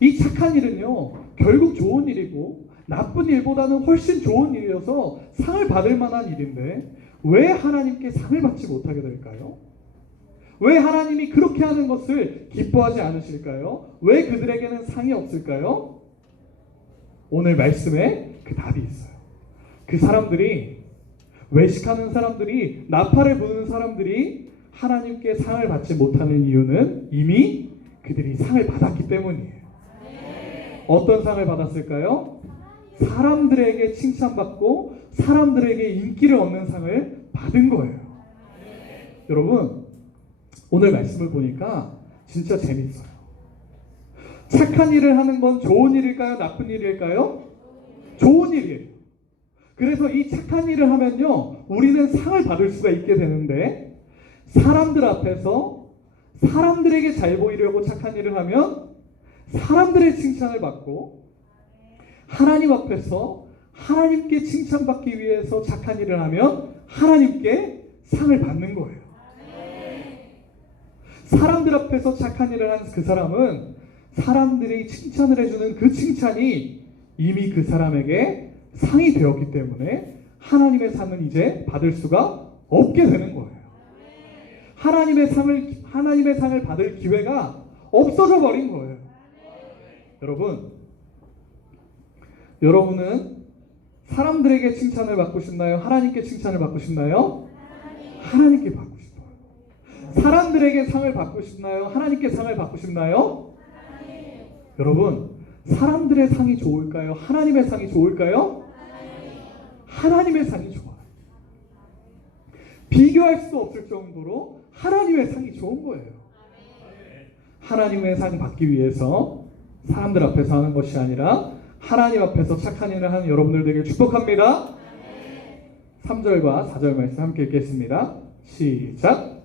이 착한 일은요, 결국 좋은 일이고 나쁜 일보다는 훨씬 좋은 일이어서 상을 받을 만한 일인데 왜 하나님께 상을 받지 못하게 될까요? 왜 하나님이 그렇게 하는 것을 기뻐하지 않으실까요? 왜 그들에게는 상이 없을까요? 오늘 말씀에 그 답이 있어요. 그 사람들이, 외식하는 사람들이, 나팔을 부는 사람들이 하나님께 상을 받지 못하는 이유는 이미 그들이 상을 받았기 때문이에요. 어떤 상을 받았을까요? 사람들에게 칭찬받고 사람들에게 인기를 얻는 상을 받은 거예요. 여러분, 오늘 말씀을 보니까 진짜 재밌어요. 착한 일을 하는 건 좋은 일일까요? 나쁜 일일까요? 좋은 일이에요. 그래서 이 착한 일을 하면요, 우리는 상을 받을 수가 있게 되는데, 사람들 앞에서 사람들에게 잘 보이려고 착한 일을 하면 사람들의 칭찬을 받고, 하나님 앞에서 하나님께 칭찬받기 위해서 착한 일을 하면 하나님께 상을 받는 거예요. 사람들 앞에서 착한 일을 한 그 사람은 사람들이 칭찬을 해주는 그 칭찬이 이미 그 사람에게 상이 되었기 때문에 하나님의 상은 이제 받을 수가 없게 되는 거예요. 하나님의 상을 받을 기회가 없어져 버린 거예요. 여러분은 사람들에게 칭찬을 받고 싶나요? 하나님께 칭찬을 받고 싶나요? 하나님께 받고 싶어요. 사람들에게 상을 받고 싶나요? 하나님께 상을 받고 싶나요? 여러분, 사람들의 상이 좋을까요? 하나님의 상이 좋을까요? 하나님의 상이 좋아요. 비교할 수 없을 정도로 하나님의 상이 좋은 거예요. 하나님의 상 받기 위해서 사람들 앞에서 하는 것이 아니라 하나님 앞에서 착한 일을 하는 여러분들 되길 축복합니다. 3절과 4절 말씀 함께 읽겠습니다. 시작.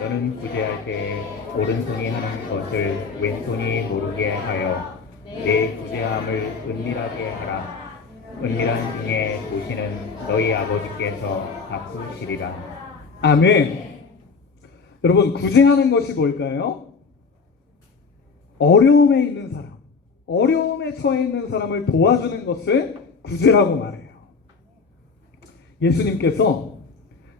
너는 구제할 때 오른손이 하는 것을 왼손이 모르게 하여 내 구제함을 은밀하게 하라. 은밀한 중에 보시는 너희 아버지께서 갚으시리라. 아멘. 여러분, 구제하는 것이 뭘까요? 어려움에 있는 사람, 어려움에 처해 있는 사람을 도와주는 것을 구제라고 말해요. 예수님께서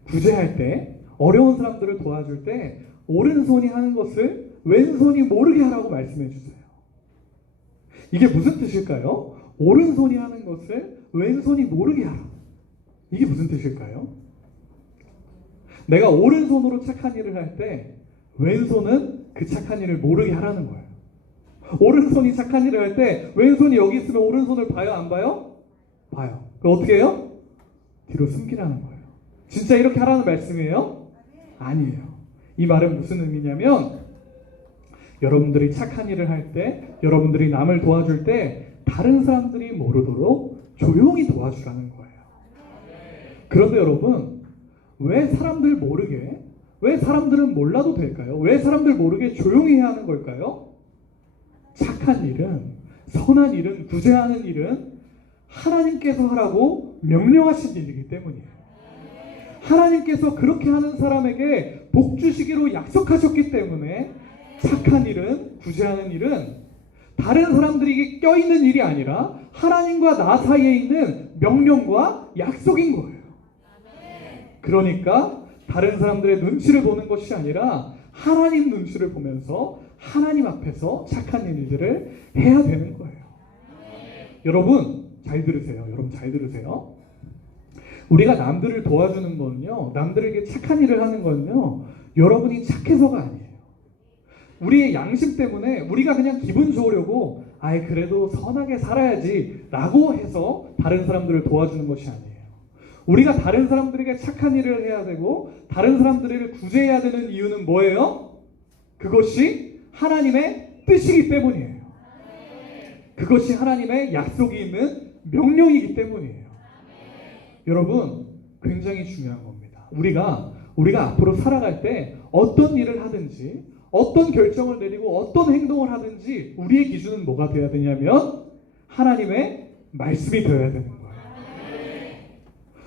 구제할 때, 어려운 사람들을 도와줄 때 오른손이 하는 것을 왼손이 모르게 하라고 말씀해 주세요. 이게 무슨 뜻일까요? 오른손이 하는 것을 왼손이 모르게 하라. 이게 무슨 뜻일까요? 내가 오른손으로 착한 일을 할 때 왼손은 그 착한 일을 모르게 하라는 거예요. 오른손이 착한 일을 할 때 왼손이 여기 있으면 오른손을 봐요? 안 봐요? 봐요. 그럼 어떻게 해요? 뒤로 숨기라는 거예요. 진짜 이렇게 하라는 말씀이에요? 아니에요. 이 말은 무슨 의미냐면, 여러분들이 착한 일을 할 때, 여러분들이 남을 도와줄 때 다른 사람들이 모르도록 조용히 도와주라는 거예요. 그런데 여러분, 왜 사람들 모르게, 왜 사람들은 몰라도 될까요? 왜 사람들 모르게 조용히 해야 하는 걸까요? 착한 일은, 선한 일은, 구제하는 일은 하나님께서 하라고 명령하신 일이기 때문이에요. 하나님께서 그렇게 하는 사람에게 복 주시기로 약속하셨기 때문에 착한 일은, 구제하는 일은 다른 사람들에게 껴있는 일이 아니라 하나님과 나 사이에 있는 명령과 약속인 거예요. 그러니까 다른 사람들의 눈치를 보는 것이 아니라 하나님 눈치를 보면서 하나님 앞에서 착한 일들을 해야 되는 거예요. 여러분 잘 들으세요. 우리가 남들을 도와주는 거는요, 남들에게 착한 일을 하는 거는요, 여러분이 착해서가 아니에요. 우리의 양심 때문에 우리가 그냥 기분 좋으려고 그래도 선하게 살아야지 라고 해서 다른 사람들을 도와주는 것이 아니에요. 우리가 다른 사람들에게 착한 일을 해야 되고 다른 사람들을 구제해야 되는 이유는 뭐예요? 그것이 하나님의 뜻이기 때문이에요. 그것이 하나님의 약속이 있는 명령이기 때문이에요. 여러분, 굉장히 중요한 겁니다. 우리가 앞으로 살아갈 때 어떤 일을 하든지, 어떤 결정을 내리고 어떤 행동을 하든지 우리의 기준은 뭐가 되어야 되냐면 하나님의 말씀이 되어야 되는 거예요.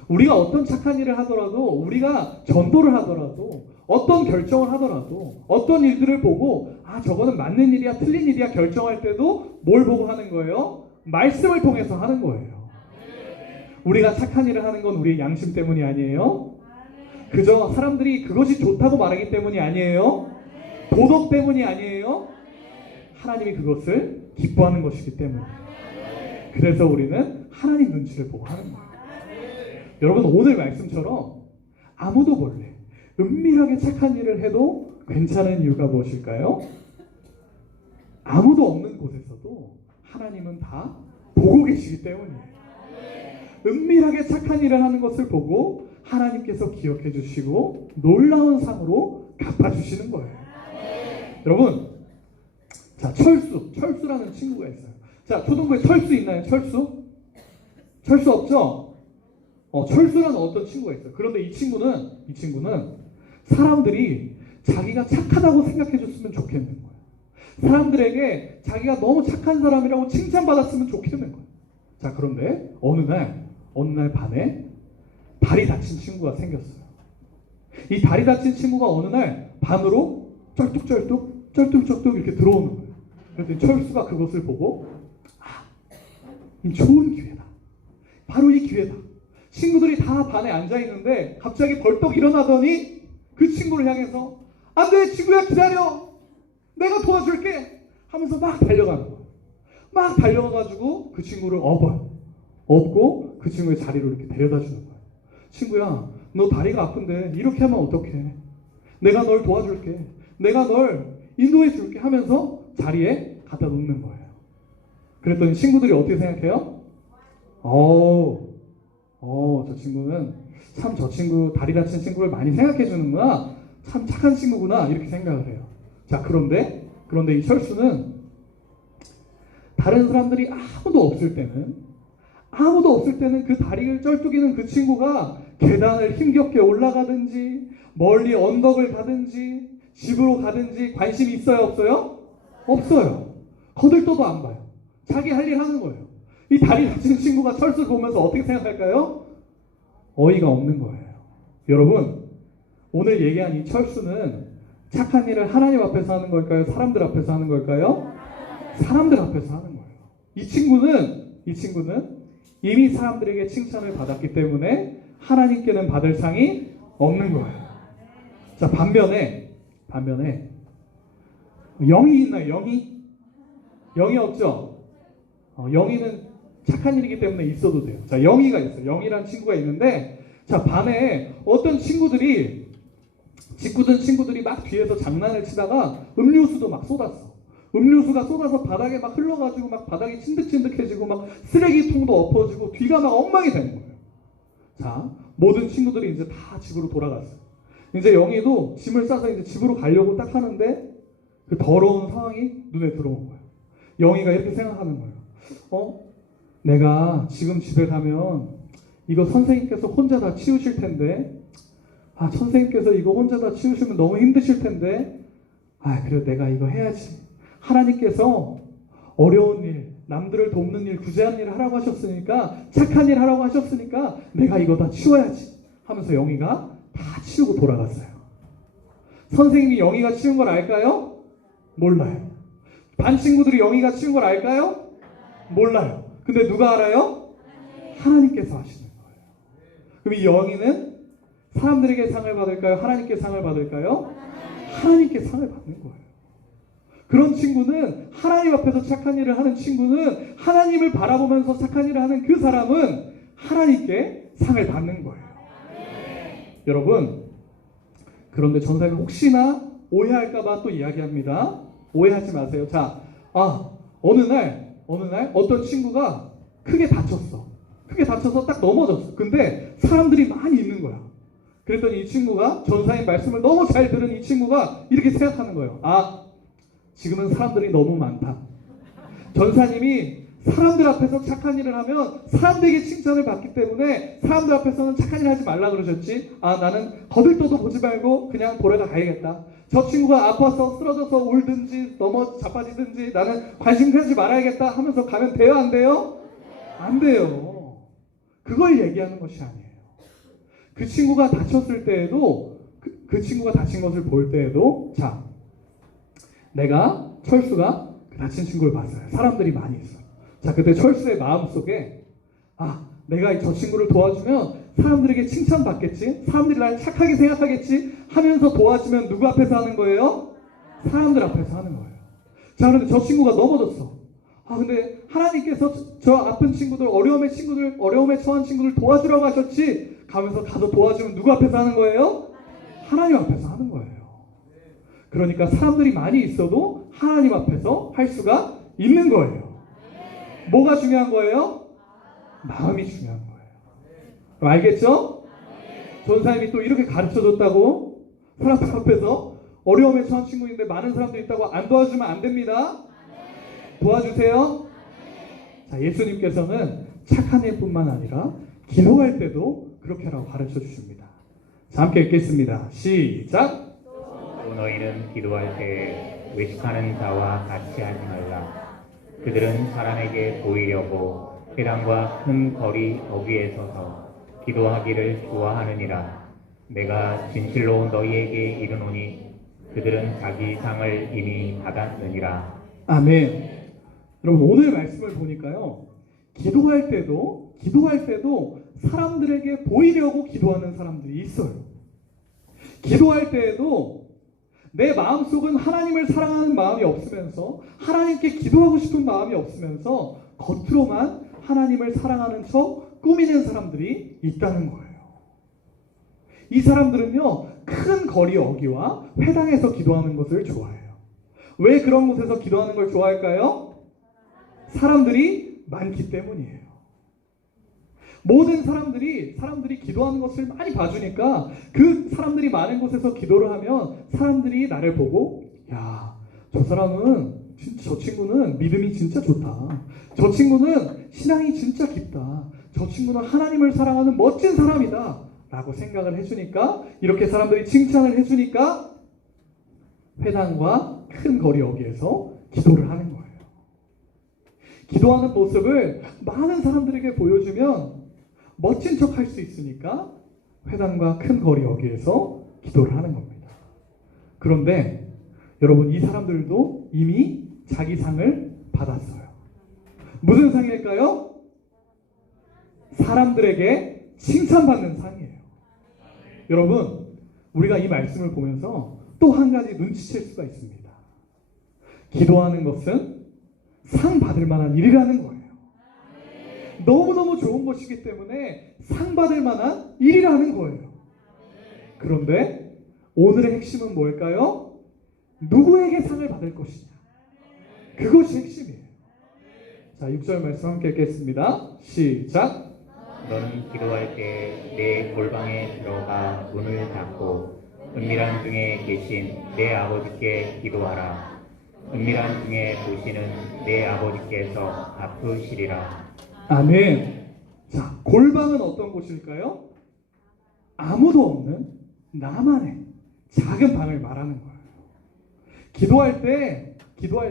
우리가 어떤 착한 일을 하더라도, 우리가 전도를 하더라도, 어떤 결정을 하더라도, 어떤 일들을 보고 저거는 맞는 일이야 틀린 일이야 결정할 때도 뭘 보고 하는 거예요? 말씀을 통해서 하는 거예요. 우리가 착한 일을 하는 건 우리의 양심 때문이 아니에요. 그저 사람들이 그것이 좋다고 말하기 때문이 아니에요. 도덕 때문이 아니에요. 하나님이 그것을 기뻐하는 것이기 때문에. 그래서 우리는 하나님 눈치를 보고 하는 거예요. 여러분, 오늘 말씀처럼 아무도 몰래 은밀하게 착한 일을 해도 괜찮은 이유가 무엇일까요? 아무도 없는 곳에서도 하나님은 다 보고 계시기 때문이에요. 은밀하게 착한 일을 하는 것을 보고 하나님께서 기억해 주시고 놀라운 상으로 갚아주시는 거예요. 여러분, 자, 철수라는 친구가 있어요. 자, 초등부에 철수 있나요? 철수 없죠? 철수라는 어떤 친구가 있어요. 그런데 이 친구는 사람들이 자기가 착하다고 생각해 줬으면 좋겠는 거예요. 사람들에게 자기가 너무 착한 사람이라고 칭찬받았으면 좋겠는 거예요. 자, 그런데 어느 날 반에 다리 다친 친구가 생겼어요. 이 다리 다친 친구가 어느 날 반으로 쩔뚝쩔뚝 이렇게 들어오는 거예요. 그랬더니 철수가 그것을 보고 이 좋은 기회다. 바로 이 기회다. 친구들이 다 반에 앉아있는데 갑자기 벌떡 일어나더니 그 친구를 향해서 안 돼, 친구야, 기다려, 내가 도와줄게 하면서 막 달려가는 거예요. 막 달려가가지고 그 친구를 업고 그 친구의 자리로 이렇게 데려다 주는 거예요. 친구야, 너 다리가 아픈데 이렇게 하면 어떡해? 내가 널 도와줄게, 내가 널 인도해 줄게 하면서 자리에 갖다 놓는 거예요. 그랬더니 친구들이 어떻게 생각해요? 저 친구는 참, 저 친구 다리 다친 친구를 많이 생각해 주는구나, 참 착한 친구구나, 이렇게 생각을 해요. 자, 그런데 이 철수는 다른 사람들이 아무도 없을 때는 그 다리를 쩔뚝이는 그 친구가 계단을 힘겹게 올라가든지 멀리 언덕을 가든지 집으로 가든지 관심이 있어요, 없어요? 없어요. 거들떠도 안 봐요. 자기 할 일 하는 거예요. 이 다리 다친 친구가 철수를 보면서 어떻게 생각할까요? 어이가 없는 거예요. 여러분, 오늘 얘기한 이 철수는 착한 일을 하나님 앞에서 하는 걸까요? 사람들 앞에서 하는 걸까요? 사람들 앞에서 하는 거예요. 이 친구는 이미 사람들에게 칭찬을 받았기 때문에 하나님께는 받을 상이 없는 거예요. 자, 반면에 영이 있나요? 영이 없죠? 영이는 착한 일이기 때문에 있어도 돼요. 자, 영이가 있어요. 영이라는 친구가 있는데, 자, 반에 어떤 친구들이 막 뒤에서 장난을 치다가 음료수도 막 쏟았어. 음료수가 쏟아서 바닥에 막 흘러가지고 막 바닥이 찐득찐득해지고 막 쓰레기통도 엎어지고 뒤가 막 엉망이 되는 거예요. 자, 모든 친구들이 이제 다 집으로 돌아갔어요. 이제 영희도 짐을 싸서 이제 집으로 가려고 딱 하는데 그 더러운 상황이 눈에 들어온 거예요. 영희가 이렇게 생각하는 거예요. 내가 지금 집에 가면 이거 선생님께서 혼자 다 치우실 텐데, 선생님께서 이거 혼자 다 치우시면 너무 힘드실 텐데, 그래, 내가 이거 해야지. 하나님께서 어려운 일, 남들을 돕는 일, 구제하는 일을 하라고 하셨으니까, 착한 일 하라고 하셨으니까 내가 이거 다 치워야지 하면서 영희가 다 치우고 돌아갔어요. 선생님이 영희가 치운 걸 알까요? 몰라요. 반 친구들이 영희가 치운 걸 알까요? 몰라요. 근데 누가 알아요? 하나님께서 하시는 거예요. 그럼 이 영희는 사람들에게 상을 받을까요? 하나님께 상을 받을까요? 하나님께 상을 받는 거예요. 그런 친구는, 하나님 앞에서 착한 일을 하는 친구는, 하나님을 바라보면서 착한 일을 하는 그 사람은 하나님께 상을 받는 거예요. 여러분, 그런데 전사님은 혹시나 오해할까봐 또 이야기합니다. 오해하지 마세요. 자, 어느 날 어떤 친구가 크게 다쳐서 딱 넘어졌어. 근데 사람들이 많이 있는 거야. 그랬더니 이 친구가, 전사님 말씀을 너무 잘 들은 이 친구가 이렇게 생각하는 거예요. 지금은 사람들이 너무 많다. 전사님이 사람들 앞에서 착한 일을 하면 사람들에게 칭찬을 받기 때문에 사람들 앞에서는 착한 일 하지 말라 그러셨지. 아, 나는 거들떠도 보지 말고 그냥 돌아가 가야겠다. 저 친구가 아파서 쓰러져서 울든지 넘어 자빠지든지 나는 관심 가지 말아야겠다 하면서 가면 돼요, 안 돼요? 안 돼요. 그걸 얘기하는 것이 아니에요. 그 친구가 다쳤을 때에도 그 친구가 다친 것을 볼 때에도 자, 내가 철수가 그 다친 친구를 봤어요. 사람들이 많이 있어요. 자, 그때 철수의 마음속에 아, 내가 저 친구를 도와주면 사람들에게 칭찬받겠지, 사람들이 날 착하게 생각하겠지 하면서 도와주면 누구 앞에서 하는 거예요? 사람들 앞에서 하는 거예요. 자, 그런데 저 친구가 넘어졌어. 아, 근데 하나님께서 저 아픈 친구들, 어려움에 처한 친구들 도와주라고 하셨지 가면서 가서 도와주면 누구 앞에서 하는 거예요? 하나님 앞에서 하는 거예요. 그러니까 사람들이 많이 있어도 하나님 앞에서 할 수가 있는 거예요. 뭐가 중요한 거예요? 마음이 중요한 거예요. 알겠죠? 전사님이 또 이렇게 가르쳐줬다고 사람들 앞에서 어려움에 처한 친구인데 많은 사람들이 있다고 안 도와주면 안 됩니다. 도와주세요. 자, 예수님께서는 착한 일뿐만 아니라 기도할 때도 그렇게 하라고 가르쳐 주십니다. 자, 함께 읽겠습니다. 시작. 또 너희는 기도할 때 외식하는 자와 같이 하지 말라. 그들은 사람에게 보이려고 회당과 큰 거리 어귀에 서서 기도하기를 좋아하느니라. 내가 진실로 너희에게 이르노니 그들은 자기 상을 이미 받았느니라. 아멘. 여러분, 오늘 말씀을 보니까요, 기도할 때도 사람들에게 보이려고 기도하는 사람들이 있어요. 기도할 때에도 내 마음속은 하나님을 사랑하는 마음이 없으면서 하나님께 기도하고 싶은 마음이 없으면서 겉으로만 하나님을 사랑하는 척 꾸미는 사람들이 있다는 거예요. 이 사람들은요, 큰 거리 어귀와 회당에서 기도하는 것을 좋아해요. 왜 그런 곳에서 기도하는 걸 좋아할까요? 사람들이 많기 때문이에요. 모든 사람들이 기도하는 것을 많이 봐주니까 그 사람들이 많은 곳에서 기도를 하면 사람들이 나를 보고 야, 저 사람은 저 친구는 믿음이 진짜 좋다. 저 친구는 신앙이 진짜 깊다. 저 친구는 하나님을 사랑하는 멋진 사람이다 라고 생각을 해주니까, 이렇게 사람들이 칭찬을 해주니까 회당과 큰 거리 어귀에서 기도를 하는 거예요. 기도하는 모습을 많은 사람들에게 보여주면 멋진 척 할 수 있으니까 회당과 큰 거리 어귀에서 기도를 하는 겁니다. 그런데 여러분, 이 사람들도 이미 자기 상을 받았어요. 무슨 상일까요? 사람들에게 칭찬받는 상이에요. 여러분, 우리가 이 말씀을 보면서 또 한 가지 눈치챌 수가 있습니다. 기도하는 것은 상 받을 만한 일이라는 거예요. 너무너무 좋은 것이기 때문에 상 받을 만한 일이라는 거예요. 그런데 오늘의 핵심은 뭘까요? 누구에게 상을 받을 것이냐. 그것이 핵심이에요. 자, 6절 말씀 함께 읽겠습니다. 시작. 너는 기도할 때 내 골방에 들어가 문을 닫고 은밀한 중에 계신 내 아버지께 기도하라. 은밀한 중에 보시는 내 아버지께서 갚으시리라. 아멘. 자, 골방은 어떤 곳일까요? 아무도 없는 나만의 작은 방을 말하는 거예요. 기도할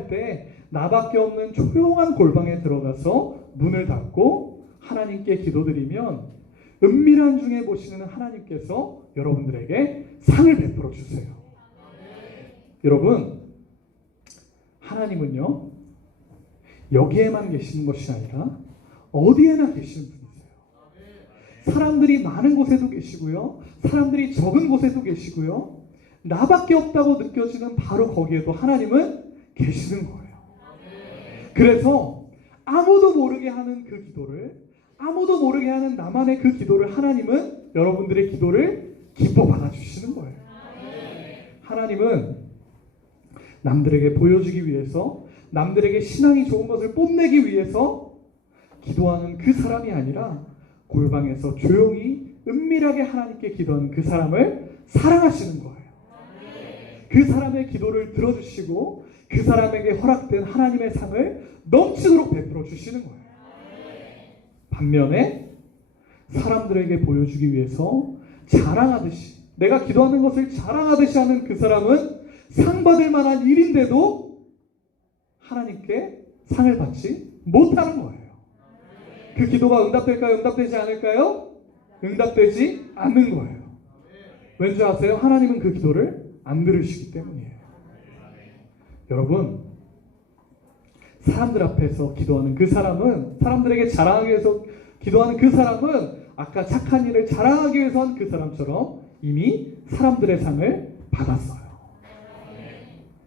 때 나밖에 없는 조용한 골방에 들어가서 문을 닫고 하나님께 기도드리면 은밀한 중에 보시는 하나님께서 여러분들에게 상을 베풀어 주세요. 여러분, 하나님은요, 여기에만 계시는 것이 아니라 어디에나 계시는 분이세요. 사람들이 많은 곳에도 계시고요, 사람들이 적은 곳에도 계시고요, 나밖에 없다고 느껴지는 바로 거기에도 하나님은 계시는 거예요. 그래서 아무도 모르게 하는 그 기도를, 아무도 모르게 하는 나만의 그 기도를 하나님은 여러분들의 기도를 기뻐 받아주시는 거예요. 하나님은 남들에게 보여주기 위해서, 남들에게 신앙이 좋은 것을 뽐내기 위해서 기도하는 그 사람이 아니라 골방에서 조용히 은밀하게 하나님께 기도하는 그 사람을 사랑하시는 거예요. 그 사람의 기도를 들어주시고 그 사람에게 허락된 하나님의 상을 넘치도록 베풀어 주시는 거예요. 반면에 사람들에게 보여주기 위해서 자랑하듯이, 내가 기도하는 것을 자랑하듯이 하는 그 사람은 상 받을 만한 일인데도 하나님께 상을 받지 못하는 거예요. 그 기도가 응답될까요? 응답되지 않을까요? 응답되지 않는 거예요. 왠지 아세요? 하나님은 그 기도를 안 들으시기 때문이에요. 여러분, 사람들 앞에서 기도하는 그 사람은, 사람들에게 자랑하기 위해서 기도하는 그 사람은 아까 착한 일을 자랑하기 위해서 한 그 사람처럼 이미 사람들의 상을 받았어요.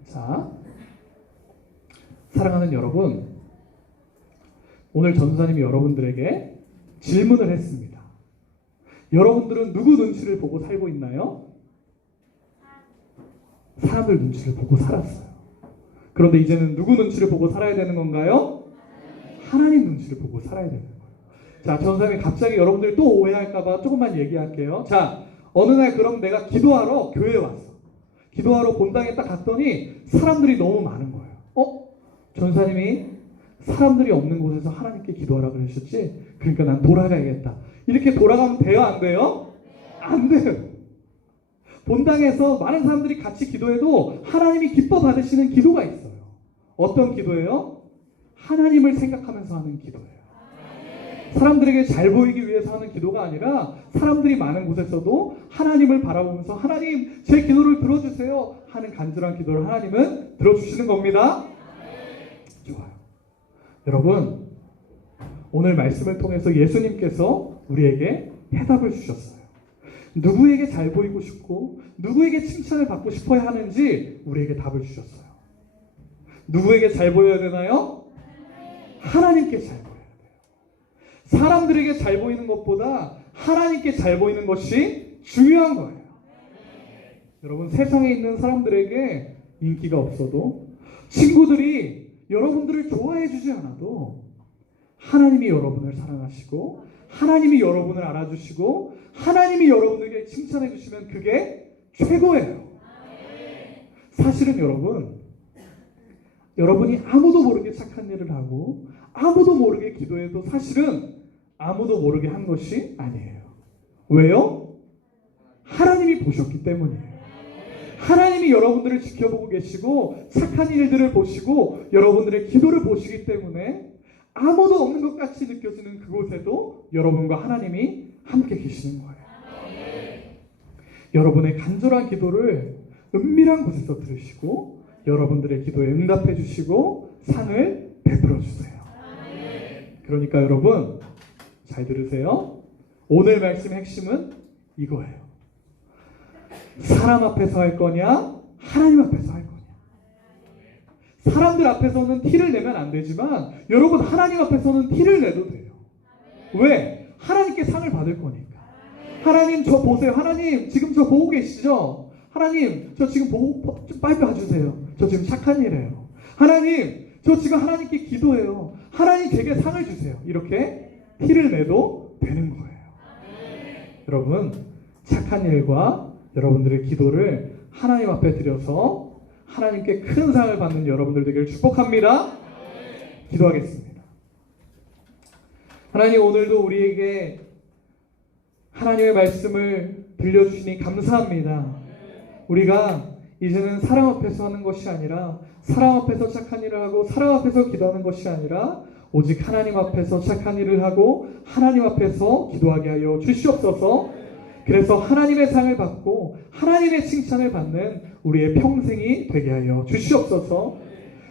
자, 사랑하는 여러분, 오늘 전도사님이 여러분들에게 질문을 했습니다. 여러분들은 누구 눈치를 보고 살고 있나요? 사람들 눈치를 보고 살았어요. 그런데 이제는 누구 눈치를 보고 살아야 되는 건가요? 하나님 눈치를 보고 살아야 되는 거예요. 자, 전도사님이 갑자기 여러분들이 또 오해할까봐 조금만 얘기할게요. 자, 어느 날 그럼 내가 기도하러 교회에 왔어. 기도하러 본당에 딱 갔더니 사람들이 너무 많은 거예요. 전도사님이 사람들이 없는 곳에서 하나님께 기도하라 그러셨지? 그러니까 난 돌아가야겠다. 이렇게 돌아가면 돼요? 안 돼요? 안 돼요. 본당에서 많은 사람들이 같이 기도해도 하나님이 기뻐 받으시는 기도가 있어요. 어떤 기도예요? 하나님을 생각하면서 하는 기도예요. 사람들에게 잘 보이기 위해서 하는 기도가 아니라 사람들이 많은 곳에서도 하나님을 바라보면서 하나님 제 기도를 들어주세요 하는 간절한 기도를 하나님은 들어주시는 겁니다. 좋아요. 여러분, 오늘 말씀을 통해서 예수님께서 우리에게 해답을 주셨어요. 누구에게 잘 보이고 싶고 누구에게 칭찬을 받고 싶어야 하는지 우리에게 답을 주셨어요. 누구에게 잘 보여야 되나요? 하나님께 잘 보여야 돼요. 사람들에게 잘 보이는 것보다 하나님께 잘 보이는 것이 중요한 거예요. 여러분, 세상에 있는 사람들에게 인기가 없어도, 친구들이 여러분들을 좋아해 주지 않아도 하나님이 여러분을 사랑하시고 하나님이 여러분을 알아주시고 하나님이 여러분에게 칭찬해 주시면 그게 최고예요. 사실은 여러분이 아무도 모르게 착한 일을 하고 아무도 모르게 기도해도 사실은 아무도 모르게 한 것이 아니에요. 왜요? 하나님이 보셨기 때문이에요. 하나님이 여러분들을 지켜보고 계시고 착한 일들을 보시고 여러분들의 기도를 보시기 때문에 아무도 없는 것 같이 느껴지는 그곳에도 여러분과 하나님이 함께 계시는 거예요. 여러분의 간절한 기도를 은밀한 곳에서 들으시고 여러분들의 기도에 응답해 주시고 상을 베풀어 주세요. 그러니까 여러분, 잘 들으세요. 오늘 말씀의 핵심은 이거예요. 사람 앞에서 할 거냐, 하나님 앞에서 할 거냐. 사람들 앞에서는 티를 내면 안 되지만 여러분, 하나님 앞에서는 티를 내도 돼요. 왜? 하나님께 상을 받을 거니까. 하나님 저 보세요. 하나님 지금 저 보고 계시죠? 하나님 저 지금 보고 좀 빨리 봐주세요. 저 지금 착한 일해요. 하나님 저 지금 하나님께 기도해요. 하나님 제게 상을 주세요. 이렇게 티를 내도 되는 거예요. 여러분, 착한 일과 여러분들의 기도를 하나님 앞에 드려서 하나님께 큰 상을 받는 여러분들 되기를 축복합니다. 기도하겠습니다. 하나님, 오늘도 우리에게 하나님의 말씀을 들려주시니 감사합니다. 우리가 이제는 사람 앞에서 하는 것이 아니라, 사람 앞에서 착한 일을 하고 사람 앞에서 기도하는 것이 아니라 오직 하나님 앞에서 착한 일을 하고 하나님 앞에서 기도하게 하여 주시옵소서. 그래서 하나님의 상을 받고 하나님의 칭찬을 받는 우리의 평생이 되게 하여 주시옵소서.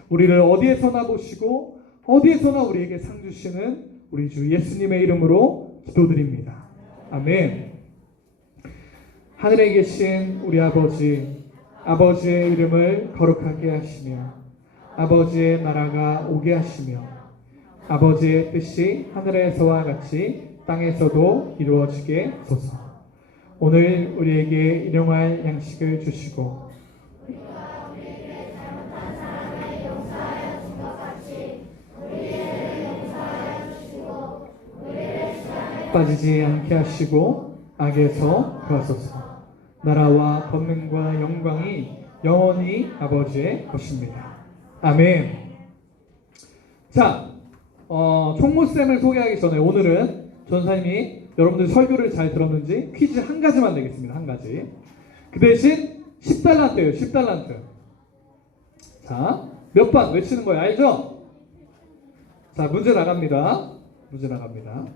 우리를 어디에서나 보시고 어디에서나 우리에게 상 주시는 우리 주 예수님의 이름으로 기도드립니다. 아멘. 하늘에 계신 우리 아버지, 아버지의 이름을 거룩하게 하시며 아버지의 나라가 오게 하시며 아버지의 뜻이 하늘에서와 같이 땅에서도 이루어지게 소서. 오늘 우리에게 일용할 양식을 주시고 빠지지 않게 하시고 악에서 구하소서. 나라와 권능과 영광이 영원히 아버지의 것입니다. 아멘. 자, 총무쌤을 소개하기 전에 오늘은 전사님이 여러분들 설교를 잘 들었는지 퀴즈 한 가지만 내겠습니다. 한 가지. 그 대신 10달란트예요. 10달란트. 자, 몇 번 외치는 거예요. 알죠? 자, 문제 나갑니다. 문제 나갑니다.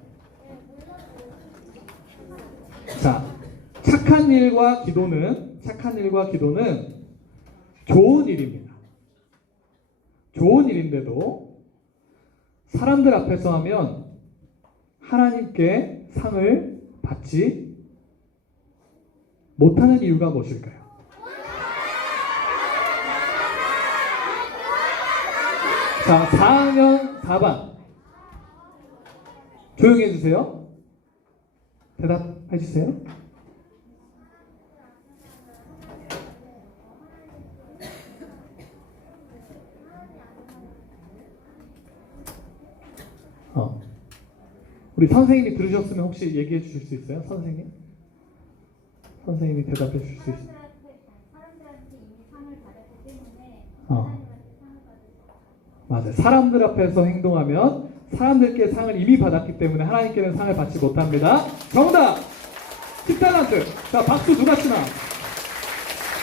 자, 착한 일과 기도는 좋은 일입니다. 좋은 일인데도 사람들 앞에서 하면 하나님께 상을 받지 못하는 이유가 무엇일까요? 자, 4학년 4반 조용히 해주세요. 대답해주세요. 우리 선생님이 들으셨으면 혹시 얘기해 주실 수 있어요? 선생님? 선생님이 대답해 주실 수 있어요? 사람들한테 이미 상을 받았기 때문에 하나님한테 상을 받을 수 없어요. 맞아요. 사람들 앞에서 행동하면 사람들께 상을 이미 받았기 때문에 하나님께는 상을 받지 못합니다. 정답! 10달란트! 자, 박수 누가 치나?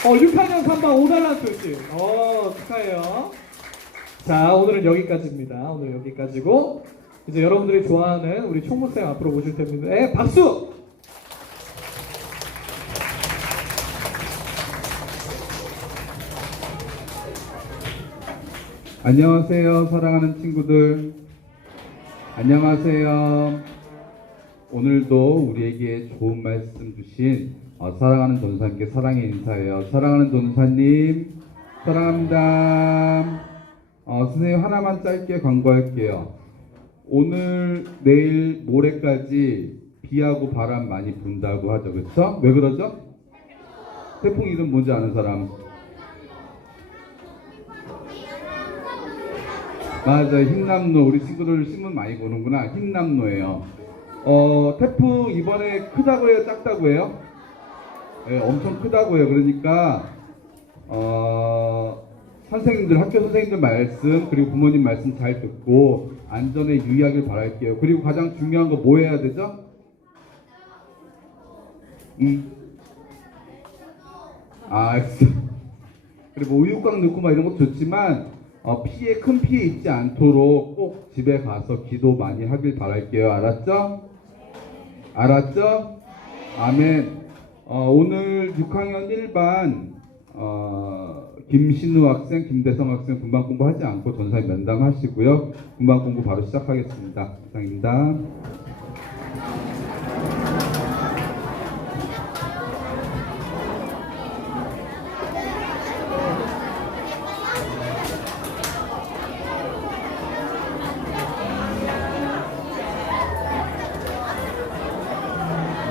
6학년 3반 5달란트씩. 축하해요. 자, 오늘은 여기까지입니다. 오늘 여기까지고, 이제 여러분들이 좋아하는 우리 총무쌤 앞으로 모실 텐데, 박수! 안녕하세요, 사랑하는 친구들. 안녕하세요. 오늘도 우리에게 좋은 말씀 주신 사랑하는 전사님께 사랑의 인사예요. 사랑하는 전사님, 사랑합니다. 선생님 하나만 짧게 광고할게요. 오늘, 내일, 모레까지 비하고 바람 많이 분다고 하죠. 그렇죠? 왜 그러죠? 태풍 이름 뭔지 아는 사람? 맞아요. 흰남노. 우리 친구들 신문 많이 보는구나. 흰남노예요. 태풍 이번에 크다고 해요? 작다고 해요? 네, 엄청 크다고 해요. 그러니까 선생님들, 학교 선생님들 말씀, 그리고 부모님 말씀 잘 듣고 안전에 유의하길 바랄게요. 그리고 가장 중요한 거 뭐 해야 되죠? 그리고 우유곽 넣고 막 이런 것도 좋지만 큰 피해 있지 않도록 꼭 집에 가서 기도 많이 하길 바랄게요. 알았죠? 알았죠? 아멘. 오늘 6학년 1반 김신우 학생, 김대성 학생 분반 공부하지 않고 전사님 면담하시고요. 분반 공부 바로 시작하겠습니다. 이상입니다.